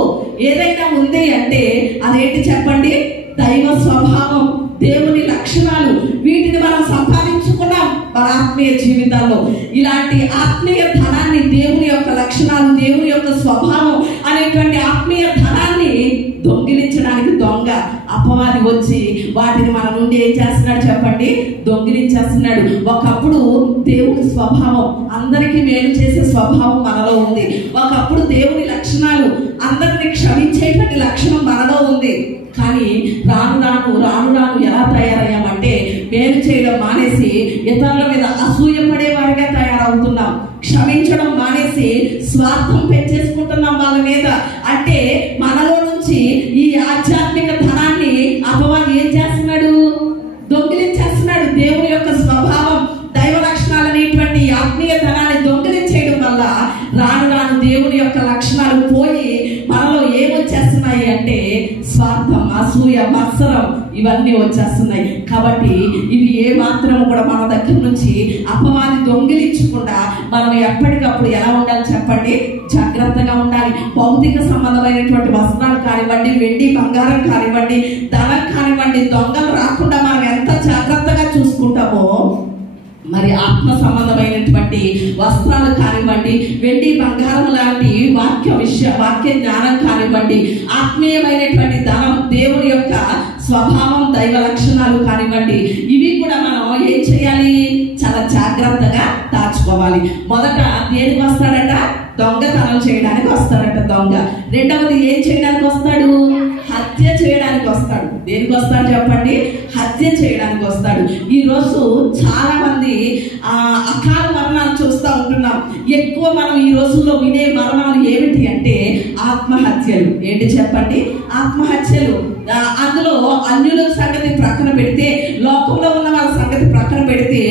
ఏదైనా ఉంది అంటే అదేంటి చెప్పండి? దైవ స్వభావం, దేవుని లక్షణాలు. వీటిని మనం సంపాదించుకున్నాం మన ఆత్మీయ జీవితాల్లో. ఇలాంటి ఆత్మీయ ధనాన్ని, దేవుని యొక్క లక్షణాలు, దేవుని యొక్క స్వభావం అనేటువంటి ఆత్మీయ ధనాన్ని దొంగిలించడానికి దొంగ అపవాది వచ్చి వాటిని మన నుండి ఏం చేస్తున్నాడు చెప్పండి? దొంగిలించేస్తున్నాడు. ఒకప్పుడు దేవుని స్వభావం, అందరికీ మేలు చేసే స్వభావం మనలో ఉంది. ఒకప్పుడు దేవుని లక్షణాలు, అందరిని క్షమించేటువంటి లక్షణం మనలో ఉంది. కానీ రాను రాను ఎలా తయారయ్యామంటే, మేలు చేయడం మానేసి ఇతరుల మీద అసూయపడే వారిగా తయారవుతున్నాం. క్షమించడం మానేసి స్వార్థం పెంచేసుకుంటున్నాం వాళ్ళ మీద. అంటే మనలో నుంచి ఈ ఆధ్యాత్మిక ధనాన్ని అపవాది ఏం చేస్తున్నాడు? దొంగిలించేస్తున్నాడు. దేవుని యొక్క స్వభావం, దైవ లక్షణాలు అనేటువంటి ఆత్మీయ ధనాన్ని దొంగిలించేయడం వల్ల రాను దేవుని యొక్క లక్షణాలు పోయి మనలో ఏమొచ్చేస్తున్నాయి అంటే స్వార్థం, అసూయ, మత్సరం ఇవన్నీ వచ్చేస్తున్నాయి. కాబట్టి ఇవి ఏ మాత్రం కూడా మన దగ్గర నుంచి అపవాది దొంగిలించకుండా మనం ఎప్పటికప్పుడు ఎలా ఉండాలి చెప్పండి? జాగ్రత్తగా ఉండాలి. భౌతిక సంబంధమైనటువంటి వస్త్రాలు కానివ్వండి, వెండి బంగారం కానివ్వండి, ధనం కానివ్వండి, దొంగలు రాకుండా మనం ఎంత జాగ్రత్తగా చూసుకుంటామో, మరి ఆత్మ సంబంధమైనటువంటి వస్త్రాలు కానివ్వండి, వెండి బంగారం లాంటి వాక్య జ్ఞానం కానివ్వండి, ఆత్మీయమైనటువంటి ధనం, దేవుని యొక్క స్వభావం, దైవ లక్షణాలు కానివ్వండి, ఇవి కూడా మనం ఏం చేయాలి? చాలా జాగ్రత్తగా దాచుకోవాలి. మొదట దేనికి వస్తాడట? దొంగతనం చేయడానికి వస్తాడట దొంగ. రెండవది ఏం చేయడానికి వస్తాడు? హత్య చేయడానికి వస్తాడు. దేనికి వస్తాడు చెప్పండి? హత్య చేయడానికి వస్తాడు. ఈ రోజు చాలా మంది అకాల మరణాలు చూస్తూ ఉంటున్నాం. ఎక్కువ మనం ఈ రోజుల్లో వినే మరణాలు ఏమిటి అంటే ఆత్మహత్యలు. ఏంటి చెప్పండి? ఆత్మహత్యలు. అందులో అన్యుల సంగతి ప్రక్కన పెడితే, లోకంలో ఉన్న వాళ్ళ సంగతి ప్రక్కన పెడితే,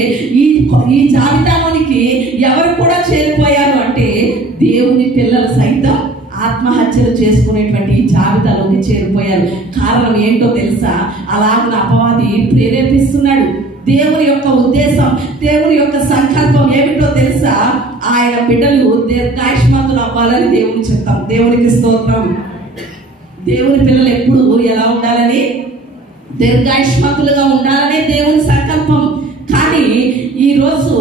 ఈ జాబితాలోనికి ఎవరు కూడా చేరిపోయారు అంటే దేవుని పిల్లలు సైతం ఆత్మహత్యలు చేసుకునేటువంటి జాబితాలోకి చేరిపోయారు. కారణం ఏంటో తెలుసా? అలాగే అపవాది ప్రేరేపిస్తున్నాడు. దేవుని యొక్క ఉద్దేశం, దేవుని యొక్క సంకల్పం ఏమిటో తెలుసా? ఆయన బిడ్డలు దీర్ఘాయుష్మంతులు అవ్వాలని దేవుని చిత్తం. దేవునికి స్తోత్రం. దేవుని పిల్లలు ఎప్పుడు ఎలా ఉండాలని? దీర్ఘాయుష్మంతులుగా ఉండాలనే దేవుని సంకల్పం. కానీ ఈ రోజు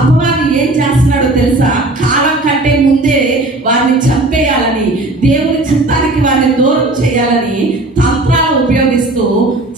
అపవాది ఏం చేస్తున్నాడో తెలుసా? కాలం కంటే ముందే వారిని చంపేయాలని, దేవుని చిత్తానికి వారిని దూరం చేయాలని తంత్రాలు ఉపయోగిస్తూ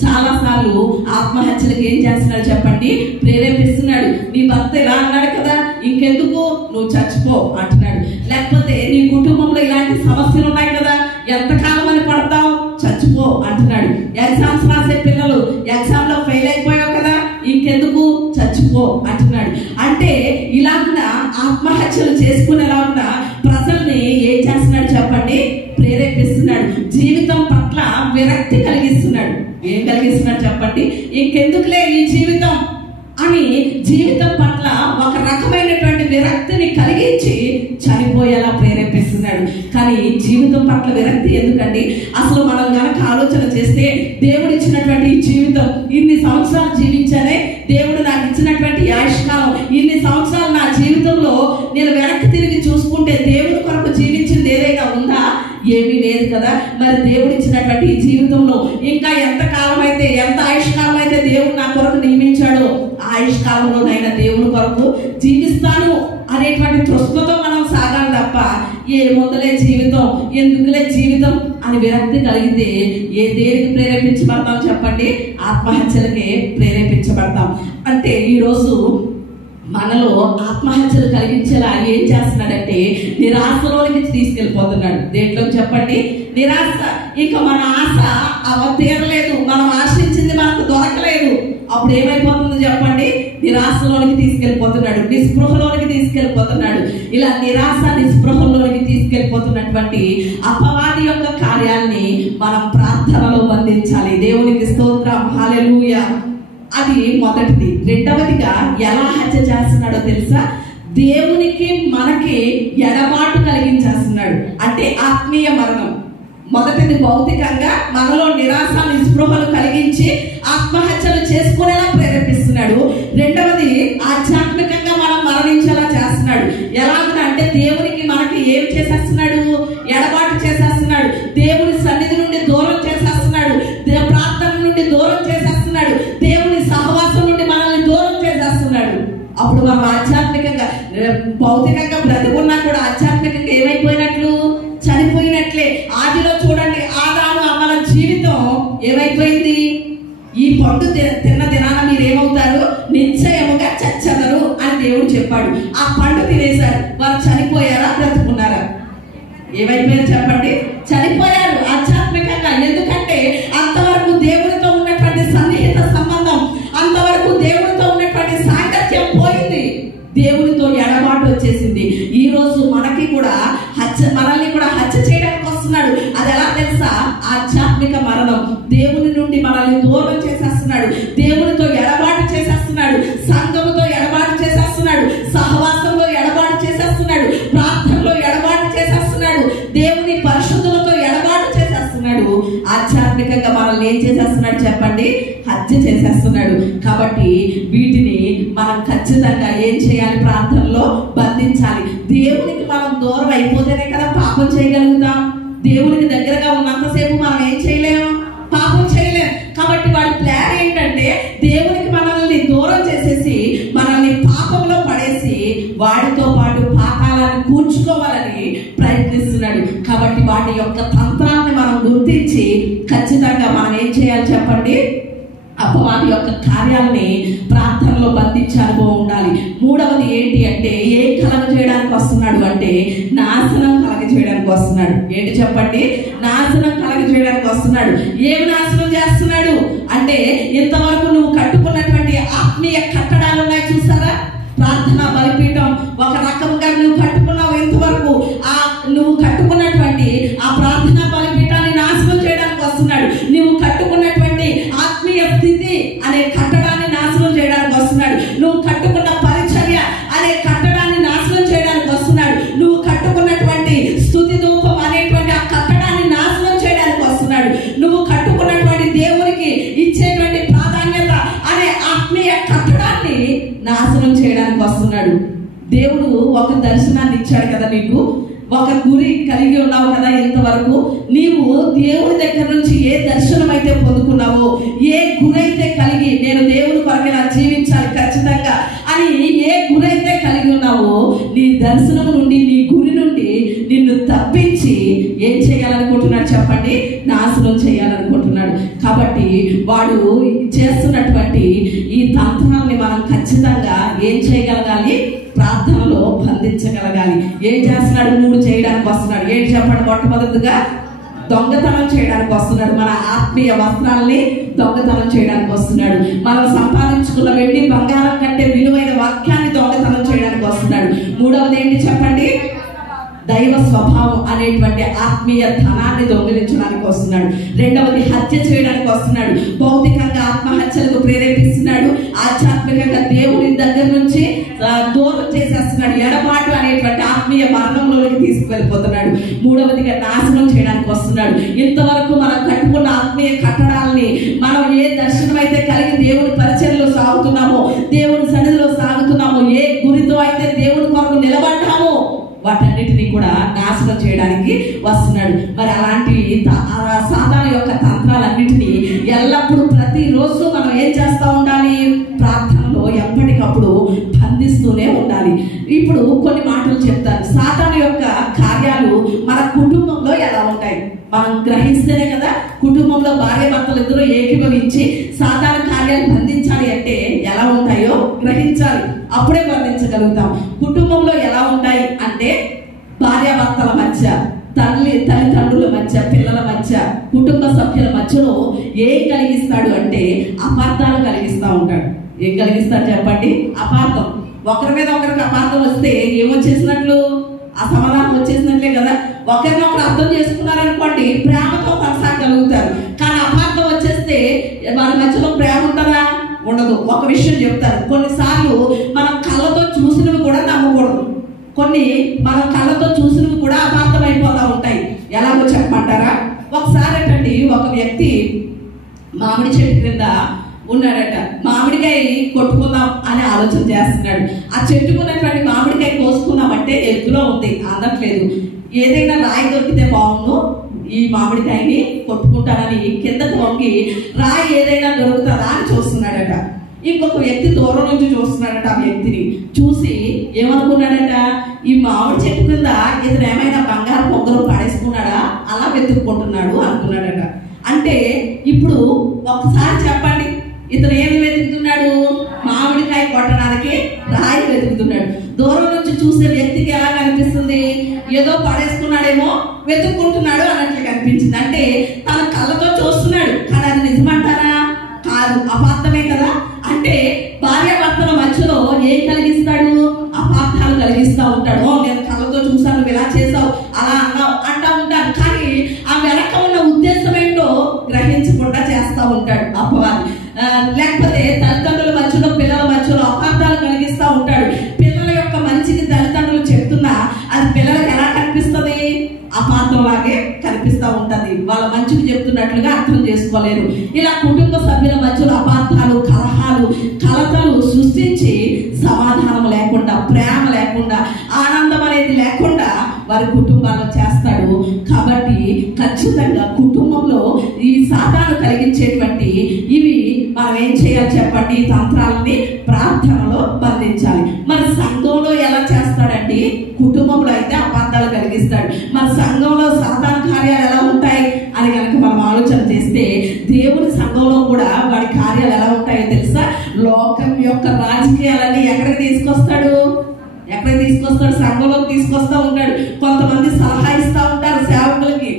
చాలా సార్లు ఆత్మహత్యలకు ఏం చేస్తున్నాడు చెప్పండి? ప్రేరేపిస్తున్నాడు. నీ భర్త ఇలా అన్నాడు కదా, ఇంకెందుకు నువ్వు చచ్చిపో అంటున్నాడు. లేకపోతే నీ కుటుంబంలో ఇలాంటి సమస్యలు ఉన్నాయి కదా, ఎంతకాలం అని పడతావు, చచ్చిపో అంటున్నాడు. ఎగ్జామ్స్ రాసే పిల్లలు, ఎగ్జామ్ లో ఫెయిల్ అయిపోయావు కదా, ఇంకెందుకు, చచ్చిపో అంటున్నాడు. అంటే ఇలాగున ఆత్మహత్యలు చేసుకునేలాగున ప్రజల్ని ఏం చేస్తున్నాడు చెప్పండి? ప్రేరేపిస్తున్నాడు. జీవితం పట్ల విరక్తి కలిగిస్తున్నాడు. ఏం కలిగిస్తున్నాడు చెప్పండి? ఇంకెందుకులే ఈ జీవితం అని జీవితం పట్ల ఒక రకమైనటువంటి విరక్తిని కలిగించి చనిపోయేలా ప్రేరేపిస్తున్నాడు. కానీ జీవితం పట్ల విరక్తి ఎందుకండి? అసలు మనం కనుక ఆలోచన చేస్తే, దేవుడు ఇచ్చినటువంటి ఈ జీవితం, ఇన్ని సంవత్సరాలు జీవించానే, దేవుడు నాకు ఇచ్చినటువంటి ఆయుష్కాలం, ఇన్ని సంవత్సరాలు నా జీవితంలో నేను వెనక్కి తిరిగి చూసుకుంటే దేవుడి కొరకు జీవించింది ఏదైనా ఉందా? ఏమీ లేదు కదా. మరి దేవుడు ఇచ్చినటువంటి ఈ జీవితంలో ఇంకా ఎంత కాలం అయితే, ఎంత ఆయుష్కాలం అయితే దేవుడు నా కొరకు నియమించాడో, ఆయుష్కాలంలోనైనా దేవుని కొరకు జీవిస్తాను అనేటువంటి తృష్ణతో మనం సాగాలి తప్ప ఏముందలే జీవితం, ఎందుకులే జీవితం అని విరక్తి కలిగితే దేనికి ప్రేరేపించబడతాం చెప్పండి? ఆత్మహత్యలకే ప్రేరేపించబడతాం. అంటే ఈరోజు మనలో ఆత్మహత్యలు కలిగించేలా ఏం చేస్తున్నాడంటే నిరాశలోనికి తీసుకెళ్ళిపోతున్నాడు. దేంట్లో చెప్పండి? నిరాశ. ఇక మన ఆశ తీరలేదు, మనం ఆశించింది మనకు దొరకలేదు. అప్పుడు ఏమైపోతుందో చెప్పండి? నిరాశలోనికి తీసుకెళ్ళిపోతున్నాడు, నిస్పృహలోనికి తీసుకెళ్ళిపోతున్నాడు. ఇలా నిరాశ నిస్పృహలోనికి తీసుకెళ్ళిపోతున్నటువంటి అపవాది యొక్క కార్యాన్ని మనం ప్రార్థనలో బంధించాలి. దేవునికి స్తోత్రం, హల్లెలూయా. అది మొదటిది. రెండవదిగా ఎలా హత్య చేస్తున్నాడో తెలుసా? దేవునికి మనకి ఎడబాటు కలిగించేస్తున్నాడు. అంటే ఆత్మీయ మరణం. మొదటిది భౌతికంగా మనలో నిరాశ నిస్పృహలు కలిగించి ఆత్మహత్యలు చేసుకునేలా ప్రేరేపిస్తున్నాడు. రెండవది ఆధ్యాత్మికంగా మనం మరణించేలా చేస్తున్నాడు. ఎలాగంటే దేవునికి మనకి ఏం చేసేస్తున్నాడు? ఎడబాటు చేసేస్తున్నాడు. దేవుని సన్నిధి నుండి దూరం చేసేస్తున్నాడు. ప్రార్థన నుండి దూరం చేసేస్తున్నాడు. దేవుని సహవాసం నుండి మనల్ని దూరం చేసేస్తున్నాడు. అప్పుడు మనం ఆధ్యాత్మికంగా, భౌతికంగా బ్రతుకున్నా కూడా ఆధ్యాత్మికంగా ఏమైపోయినట్లు? చనిపోయినట్లే. ఆదిలో చూడండి, ఆదాము అమ్మల జీవితం ఏమైపోయింది? ఈ పండు తిన్న దినాన మీరు ఏమవుతారు? నిశ్చయముగా చచ్చెదరు అని దేవుడు చెప్పాడు. ఆ పండు తినేశారు. వారు చనిపోయారా? బ్రతుకున్నారా? ఏమైపోయారు చెప్పండి? చనిపోయారు ఆధ్యాత్మికంగా. ఎందుకంటే అంతవరకు దేవునితో ఉన్నటువంటి సన్నిహిత సంబంధం, అంతవరకు దేవునితో ఉన్నటువంటి సాంగత్యం పోయింది. దేవునితో ఎడబాటు వచ్చేసింది. ఈ రోజు మనకి కూడా మనల్ని కూడా హత్య చేయడానికి వస్తున్నాడు. అది ఎలా తెలుసా? ఆధ్యాత్మిక మరణం. దేవుని నుండి మనల్ని దూరం చేసేస్తున్నాడు. దేవునితో ఎడబాటు చేసేస్తున్నాడు. సంఘముతో ఎడబాటు చేసేస్తున్నాడు. సహవాసంలో ఎడబాటు చేసేస్తున్నాడు. ప్రార్థనలో ఎడబాటు చేసేస్తున్నాడు. దేవుని పరిశుద్ధులతో ఎడబాటు చేసేస్తున్నాడు. ఆధ్యాత్మికంగా మనల్ని ఏం చేసేస్తున్నాడు చెప్పండి? హత్య చేసేస్తున్నాడు. కాబట్టి వీటిని మనం ఖచ్చితంగా ఏం చేయాలి? ప్రార్థనలో బంధించాలి. దేవునికి మనం దూరం అయిపోతేనే కదా పాపం చేయగలుగుతాం. దేవునికి దగ్గరగా ఉన్నంతసేపు మనం ఏం చేయలేము? పాపం చేయలేం. కాబట్టి వాడి ప్లాన్ ఏంటంటే దేవునికి మనల్ని దూరం చేసేసి మనల్ని పాపంలో పడేసి వాడితో పాటు పాతాలను కూర్చుకోవాలని ప్రయత్నిస్తున్నాడు. కాబట్టి వాటి యొక్క తంత్రాన్ని మనం గుర్తించి ఖచ్చితంగా మనం ఏం చేయాలి చెప్పండి? అపవాది యొక్క కార్యాలని ప్రార్థనలో బంధించే అనుభవం ఉండాలి. మూడవది ఏంటి అంటే ఏం కలగ చేయడానికి వస్తున్నాడు అంటే నాశనం కలగ చేయడానికి వస్తున్నాడు. ఏంటి చెప్పండి? నాశనం కలగ చేయడానికి వస్తున్నాడు. ఏమి నాశనం చేస్తున్నాడు అంటే ఇంతవరకు నువ్వు కట్టుకున్నటువంటి ఆత్మీయ కట్టడాలు ఉన్నాయి చూసారా? ప్రార్థన బలిపీఠం ఒక రకంగా నువ్వు కట్టుకున్నావు. ఇంతవరకు నువ్వు కట్టుకున్నటువంటి ఆ ప్రార్థన బలిపీఠాన్ని నాశనం చేయడానికి వస్తున్నాడు. నువ్వు కట్టుకున్నటువంటి ఆత్మీయ స్థితి అనే కట్టడాన్ని నాశనం చేయడానికి వస్తున్నాడు. నువ్వు కట్టుకున్న పరిచర్య అనే కట్టడాన్ని నాశనం చేయడానికి వస్తున్నాడు. నువ్వు కట్టుకున్నటువంటి స్తుతి ధూపం అనేటువంటి ఆ కట్టడాన్ని నాశనం చేయడానికి వస్తున్నాడు. నువ్వు కట్టుకున్నటువంటి దేవునికి ఇచ్చేటువంటి ప్రాధాన్యత అనే ఆత్మీయ కట్టడాన్ని నాశనం చేయడానికి వస్తున్నాడు. దేవుడు ఒక దర్శనాన్ని ఇచ్చాడు కదా నీకు, ఒక గురి కలిగి ఉన్నావు కదా. ఇంతవరకు నీవు దేవుని దగ్గర నుంచి ఏ దర్శనం అయితే పొందుకున్నావో, ఏ గురైతే కలిగి నేను దేవుని కొరకు ఇలా జీవించాలి ఖచ్చితంగా అని ఏ గురైతే కలిగి ఉన్నావో, నీ దర్శనం నుండి నీ గురి నుండి నిన్ను తప్పించి ఏం చేయాలనుకుంటున్నాడు చెప్పండి? నాశనం చేయాలనుకుంటున్నాడు. కాబట్టి వాడు చేస్తున్నటువంటి ఈ తంత్రాన్ని మనం ఖచ్చితంగా ఏం చేయగలగాలి? ప్రార్థనలో బంధించగలగాలి. ఏం చేస్తున్నాడు? 3 చేయడానికి వస్తున్నాడు. ఏంటి చెప్పండి? మొట్టమొదటిగా దొంగతనం చేయడానికి వస్తున్నాడు. మన ఆత్మీయ వస్త్రాల్ని దొంగతనం చేయడానికి వస్తున్నాడు. మనం సంపాదించుకున్న వెండి బంగారం కంటే విలువైన వాక్యాన్ని దొంగతనం చేయడానికి వస్తున్నాడు. మూడవది ఏంటి చెప్పండి? దైవ స్వభావం అనేటువంటి ఆత్మీయ ధనాన్ని దొంగిలించడానికి వస్తున్నాడు. రెండవది హత్య చేయడానికి వస్తున్నాడు. భౌతికంగా ఆత్మహత్యలకు ప్రేరేపిస్తున్నాడు. ఆధ్యాత్మికంగా దేవుని దగ్గర నుంచి దూరం చేసేస్తున్నాడు. ఎడబాటు అనేటువంటి ఆత్మీయ మరణంలోకి తీసుకువెళ్ళిపోతున్నాడు. మూడవదిగా నాశనం చేయడానికి వస్తున్నాడు. ఇంతవరకు మనం కట్టుకున్న ఆత్మీయ కట్టడాలని మనం ఏ దర్శనం అయితే కలిగి దేవుని పరిచర్యలో సాగుతున్నామో, దేవుని సన్నిధిలో సాగుతున్నామో, ఏ గురితో అయితే దేవుని కొరకు నిలబడ్డామో వాటన్నిటినీ కూడా నాశనం చేయడానికి వస్తున్నాడు. మరి అలాంటి సాతాను యొక్క తంత్రాలన్నిటినీ ఎల్లప్పుడూ ప్రతిరోజు మనం ఏం చేస్తూ ఉండాలి? ప్రార్థనలో ఎప్పటికప్పుడు బంధిస్తూనే ఉండాలి. ఇప్పుడు కొన్ని మాటలు చెప్తాను. సాతాను యొక్క మనం గ్రహిస్తేనే కదా కుటుంబంలో భార్య భర్తలు ఇద్దరు ఏకీభవించి సాధారణ కార్యాలు బంధించాలి అంటే ఎలా ఉంటాయో గ్రహించాలి, అప్పుడే బంధించగలుగుతాం. కుటుంబంలో ఎలా ఉంటాయి అంటే భార్యాభర్తల మధ్య, తల్లిదండ్రుల మధ్య, పిల్లల మధ్య, కుటుంబ సభ్యుల మధ్యలో ఏం కలిగిస్తాడు అంటే అపార్థాలు కలిగిస్తూ ఉంటాడు. ఏం కలిగిస్తాడు చెప్పండి? అపార్థం. ఒకరి మీద ఒకరికి అపార్థం వస్తే ఏమొచ్చేసినట్లు? అసమాధానం వచ్చేసినట్లే కదా. ఒకరినొకరు అర్థం చేసుకున్నారనుకోండి, ప్రేమతో కొనసాగలుగుతారు. కానీ అపార్థం వచ్చేస్తే వాళ్ళ మధ్యలో ప్రేమ ఉంటుందా? ఉండదు. ఒక విషయం చెప్తారు, కొన్నిసార్లు మనం కళ్ళతో చూసినవి కూడా నమ్మకూడదు. కొన్ని మనం కళ్ళతో చూసినవి కూడా అపార్థం అయిపోతూ ఉంటాయి. ఎలాగో చెప్పమంటారా? ఒకసారి ఏంటండి, ఒక వ్యక్తి మామిడి చెట్టు కింద ఉన్నాడట. మామిడికాయ కొట్టుకుందాం అని ఆలోచన చేస్తున్నాడు. ఆ చెట్టుకున్నటువంటి మామిడికాయ కోసుకుందామంటే ఎత్తులో ఉంది, అందట్లేదు. ఏదైనా రాయి దొరికితే బాగుండు, ఈ మామిడికాయని కొట్టుకుంటానని కిందకు వంగి రాయి ఏదైనా దొరుకుతుందా అని చూస్తున్నాడట. ఇంకొక వ్యక్తి దూరం నుంచి చూస్తున్నాడట. ఆ వ్యక్తిని చూసి ఏమనుకున్నాడట, ఈ మామిడి చెట్టు కింద ఇతను ఏమైనా బంగారు పొంగలు పడేసుకున్నాడా, అలా వెతుక్కుంటున్నాడు అనుకున్నాడట. అంటే ఇప్పుడు ఒకసారి చెప్పండి, ఇతను ఏమి వెతుకుతున్నాడు? మామిడికాయ కొట్టడానికి రాయి వెతుకుతున్నాడు. దూరం నుంచి చూసే వ్యక్తికి ఎలా కనిపిస్తుంది? ఏదో పడేసుకున్నాడేమో వెతుక్కుంటున్నాడు అన్నట్లు కనిపించింది. అంటే తన కళ్ళతో చూస్తున్నాడు, కానీ అది నిజమంటారా? కాదు, అపార్థమే కదా. అంటే భార్యాభర్తల మధ్యలో ఏం కలిగిస్తాడు? అపార్థాలు కలిగిస్తూ ఉంటాడు. నేను కళ్ళతో చూసాను, ఇలా చేసావు, అలా అన్నావు అంటా ఉంటాను. కానీ ఆ వెనక ఉన్న ఉద్దేశం ఏంటో గ్రహించకుండా చేస్తూ ఉంటాడు అపవాది. లేకపోతే తల్లిదండ్రుల మధ్యలో, పిల్లల మధ్యలో అపార్థాలు కలిగిస్తూ ఉంటాడు. పిల్లల యొక్క మంచిని తల్లిదండ్రులు చెప్తున్నా అది పిల్లలకు ఎలా కనిపిస్తుంది? అపార్థం లాగే కనిపిస్తూ ఉంటది. వాళ్ళ మంచికి చెప్తున్నట్లుగా అర్థం చేసుకోలేరు. ఇలా కుటుంబ సభ్యుల మధ్యలో అపార్థాలు, కలహాలు, కలతలు సృష్టించి సమాధానం లేకుండా, ప్రేమ లేకుండా, ఆనందం అనేది లేకుండా వారి కుటుంబాల్లో చేస్తాడు. కాబట్టి ఖచ్చితంగా కుటుంబంలో ఈ సాతాను కలిగించేటువంటి ఇవి మనం ఏం చేయాలి చెప్పండి? ఈ తంత్రాలని ప్రార్థనలో బంధించాలి. మరి సంఘంలో ఎలా చేస్తాడండి? కుటుంబంలో అయితే అపార్థాలు కలిగిస్తాడు. మరి సంఘంలో సాతాను కార్యాలు ఎలా ఉంటాయి అని కనుక మనం ఆలోచన చేస్తే, దేవుని సంఘంలో కూడా వాడి కార్యాలు ఎలా ఉంటాయో తెలుసా? లోకం యొక్క రాజకీయాలని ఎక్కడికి తీసుకొస్తాడు? ఎక్కడికి తీసుకొస్తాడు? సంఘంలోకి తీసుకొస్తా ఉంటాడు. కొంతమంది సలహా ఇస్తా ఉంటారు సేవకులకి.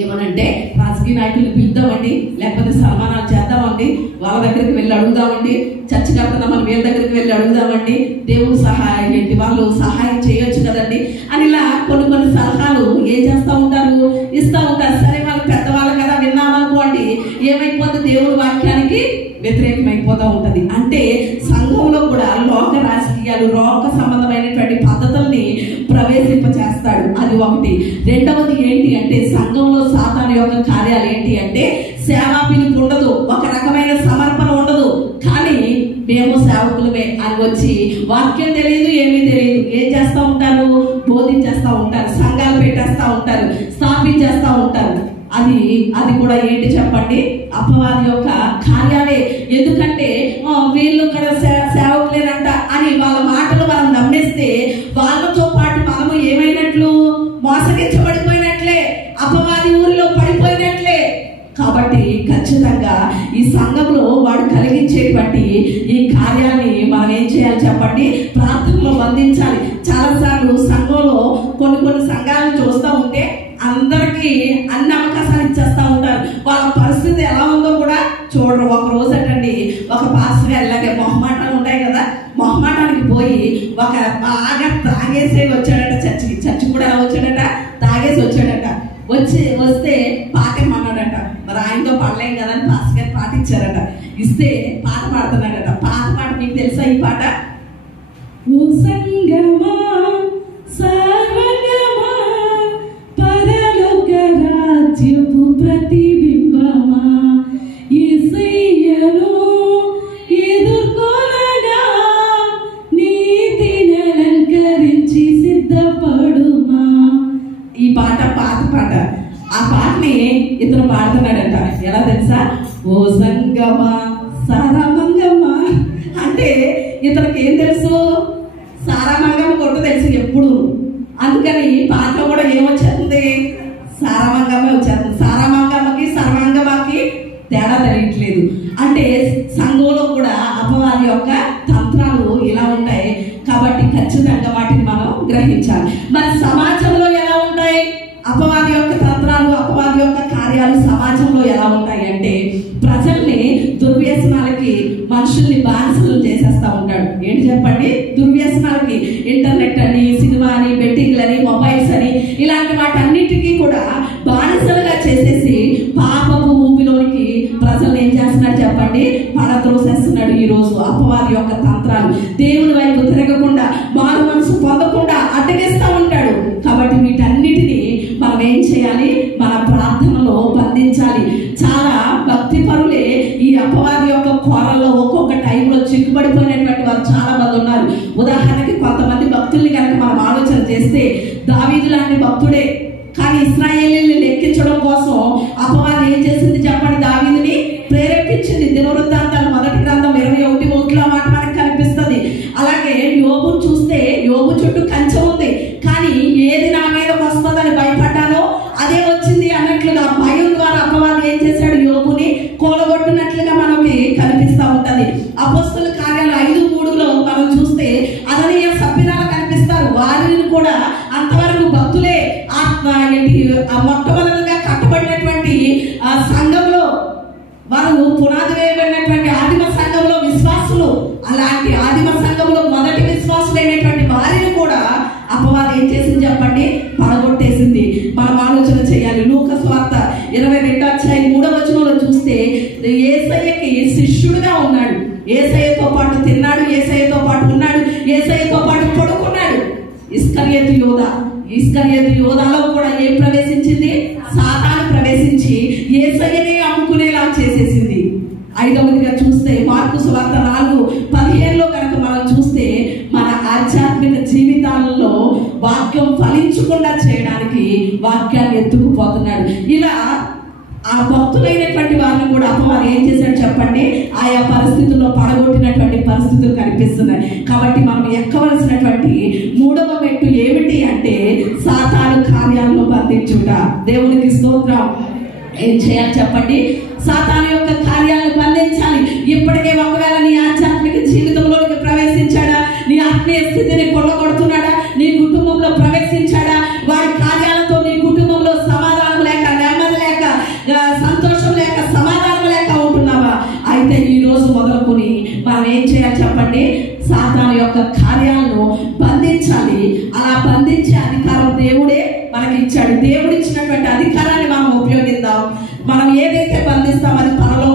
ఏమనంటే, రాజకీయ నాయకులు పిలుద్దామండి, లేకపోతే సన్మానాలు చేద్దామండి, వాళ్ళ దగ్గరికి వెళ్ళి అడుగుదామండి, చర్చ కడుతున్న మన వీళ్ళ దగ్గరికి వెళ్ళి అడుగుదామండి, దేవుడు సహాయం ఏంటి, వాళ్ళు సహాయం చేయొచ్చు కదండి అని ఇలా కొన్ని కొన్ని సలహాలు ఏం చేస్తూ ఉంటారు? ఇస్తూ ఉంటారు. సరే, వాళ్ళు పెద్దవాళ్ళు కదా, విన్నామనుకోండి, ఏమైపోతుంది? దేవుడి వాక్యానికి వ్యతిరేకమైపోతూ ఉంటది. అంటే సంఘంలో కూడా లోక రాజకీయాలు, లోక సంబంధమైనటువంటి పద్ధతుల్ని ప్రవేశింపచేస్తాడు. అది ఒకటి. రెండవది ఏంటి అంటే, సంఘంలో సాతాను యొక్క కార్యాలు ఏంటి అంటే, సేవా పిలుపు ఉండదు, ఒక రకమైన సమర్పణ ఉండదు. కానీ మేము సేవకులమే అని వచ్చి వాక్యం తెలియదు, ఏమీ తెలియదు, ఏం చేస్తూ ఉంటారు? బోధించేస్తూ ఉంటారు, సంఘాలు పెట్టేస్తూ ఉంటారు, స్థాపించేస్తూ ఉంటారు. అది కూడా ఏంటి చెప్పండి? అపవాది యొక్క కార్యాలే. ఎందుకంటే వీళ్ళు కూడా సేవకులేనంట అని వాళ్ళ మాటలు మనం నమ్మేస్తే వాళ్ళతో పాటు మనము ఏమైనట్లు? మోసగించబడిపోయినట్లే, అపవాది ఊరిలో పడిపోయినట్లే. కాబట్టి ఖచ్చితంగా ఈ సంఘంలో వాడు కలిగించేటువంటి ఈ కార్యాన్ని మనం ఏం చేయాలి చెప్పండి? ప్రార్థనలో బంధించాలి. చాలాసార్లు సంఘంలో కొన్ని సంఘాలను చూస్తూ ఉంటే అందరికీ అన్ని అవకాశాలు ఇచ్చేస్తూ ఉంటారు. వాళ్ళ పరిస్థితి ఎలా ఉందో కూడా చూడరు. ఒక రోజు అంటండి, ఒక పాస్టర్ గారు ఇలాగే మొహమాటాలు ఉంటాయి కదా, మొహమాటానికి పోయి ఒక బాగా తాగేసి వచ్చాడట చర్చికి. చర్చి కూడా ఎలా వచ్చాడట? తాగేసి వచ్చాడట. వస్తే పాట ఏమన్నాడట. మరి ఆయనతో పడలేం కదా అని పాస్టర్ గారు పాట ఇచ్చారట. ఇస్తే పాట పాడుతున్నాడట. పాట మీకు తెలుసా ఈ పాట? ఓ సంగమా సర్వగమా పరలోక రాజ్యపు ప్రతిబింబమా యేసయ్యను ఎదుర్కొనగా నీతిని అలంకరించి సిద్ధపడుమా. ఈ పాట పాట. ఆ పాటని ఇతను పాడుతున్నాడట. ఎలా తెలుసా? ఓ సంగమా సారామంగమా అంటే ఇతనికి ఏం తెలుసు? సారామంగమ కొట్టు తెలుసు ఎప్పుడు. అందుకని పాట కూడా ఏమొచ్చేస్తుంది? సారమంగమే వచ్చేస్తుంది. సారమంగమకి సర్వాంగమకి తేడా తెలియట్లేదు. అంటే సంఘంలో కూడా అపవాది యొక్క తంత్రాలు ఇలా ఉంటాయి కాబట్టి ఖచ్చితంగా వాటిని మనం గ్రహించాలి. మరి సమాజంలో ఎలా ఉంటాయి అపవాది యొక్క తంత్రాలు, అపవాది యొక్క కార్యాలు సమాజంలో ఎలా ఉంటాయి అంటే ప్రజల్ని దుర్వ్యసనాలకి, మనుషుల్ని బానిసలు చేసేస్తా ఉంటాడు. ఏంటి చెప్పండి? దుర్వ్యసనాలకి, ఇంటర్నెట్ అని, సినిమా అని, బెట్టింగ్లని, మొబైల్స్ అని, ఇలాంటి వాటన్నిటికీ కూడా బానిసలుగా చేసేసి పాపపు ఊపిలోనికి ప్రజలు ఏం చేస్తున్నాడు చెప్పండి? పడద్రోసేస్తున్నాడు. ఈ రోజు అపవాది యొక్క తంత్రాలు దేవుని వైపు తిరగకుండా, మారు మనసు పొందకుండా అడ్డగిస్తా ఉంటాడు. కాబట్టి వీటన్నిటిని మనం ఏం చేయాలి? మన ప్రార్థనలో బంధించాలి. చాలా భక్తి పరులే ఈ అపవాది యొక్క కోరల్లో ఒక్కొక్క టైంలో చిక్కుబడిపోయినటువంటి వారు చాలా మంది ఉన్నారు. ఉదాహరణకి కొంతమంది భక్తుల్ని కనుక మనం ఆలోచన చేస్తే, దావీదు లాంటి భక్తుడే, కానీ ఇశ్రాయేలీయుల్ని లెక్కించడం కోసం అపవాది ఏం చేసింది చెప్పండి? దావీదుని ప్రేరేపించింది. దినవృత్తాంతాలు 1వ గ్రంథం 21:1 మాట మనకు కనిపిస్తుంది. అలాగే యోబు చూస్తే యోబు చుట్టూ కంచె ఉంది, కానీ ఏది నా మీదకి వస్తుందని భయపడ్డానో అదే వచ్చింది అన్నట్లుగా భయం ద్వారా అపవాది ఏం చేశాడు? యోబుని కూలగొట్టినట్లుగా మనకి కనిపిస్తూ ఉంటది. అపొస్తలుల కార్యాలు 5:3లో మనం చూస్తే అననీయ సప్పిరాలు కనిపిస్తారు. వారిని కూడా అంతవరకు భక్తులే మొట్టమొదటిగా కట్టబడినటువంటి సంఘంలో వారు పునాది వేయబడినటువంటి ఆదిమ సంఘంలో విశ్వాసులు, అలాంటి ఆదిమ సంఘంలో మొదటి విశ్వాసులైనటువంటి వారిని కూడా అపవాది ఏం చేసింది చెప్పండి? పడగొట్టేసింది. మనం ఆలోచన చేయాలి. లూకా సువార్త 22:3 చూస్తే యేసయ్యకి శిష్యుడిగా ఉన్నాడు. యేసయ్యతో పాటు తిన్నాడు, యేసయ్యతో పాటు ఉన్నాడు, యేసయ్యతో పాటు పడుకున్నాడు. ఇస్కరియోతు యోధాలో కూడా ఏం ప్రవేశించింది? సాతాను ప్రవేశించి యేసయ్యనే అమ్ముకునేలా చేసేసింది. 5వదిగా చూస్తే మార్కు సువార్త 4:15లో కనుక మనం చూస్తే మన ఆధ్యాత్మిక జీవితాలలో వాక్యం ఫలించకుండా చేయడానికి వాక్యాన్ని ఎత్తుకుపోతున్నాడు. ఇలా ఆ భక్తులైనటువంటి వారిని కూడా అపవాది ఏం చేశాడు చెప్పండి? ఆయా పరిస్థితుల్లో పడగొట్టినటువంటి పరిస్థితులు కనిపిస్తున్నాయి. కాబట్టి మనం ఎక్కవలసినటువంటి 3వ మెట్టు ఏమిటి అంటే సాతాను కార్యాలను బంధించుట. దేవునికి స్తోత్రం. ఏం చేయాలి చెప్పండి? సాతాను యొక్క కార్యాలను బంధించాలి. ఇప్పటికే ఒకవేళ నీ ఆధ్యాత్మిక జీవితంలోకి ప్రవేశించాడా? నీ ఆత్మీయ స్థితిని కొల్లగొడుతున్నాడా? నీ కుటుంబంలో ప్రవేశించాడా? వాడి కార్యాలతో నీ కుటుంబంలో సమాధానం లేక, నెమ్మది లేక, సంతోషం లేక, సమాధానం లేక ఉంటున్నావా? అయితే ఈ రోజు మొదలుకొని మనం ఏం చేయాలి చెప్పండి? సాతాను యొక్క కార్యాలను బంధించాలి. అలా బంధించే అధికారం దేవుడే మనకి ఇచ్చాడు. దేవుడు ఇచ్చినటువంటి అధికారాన్ని మనం ఉపయోగిద్దాం. మనం ఏదైతే బంధిస్తాం అది పరలోక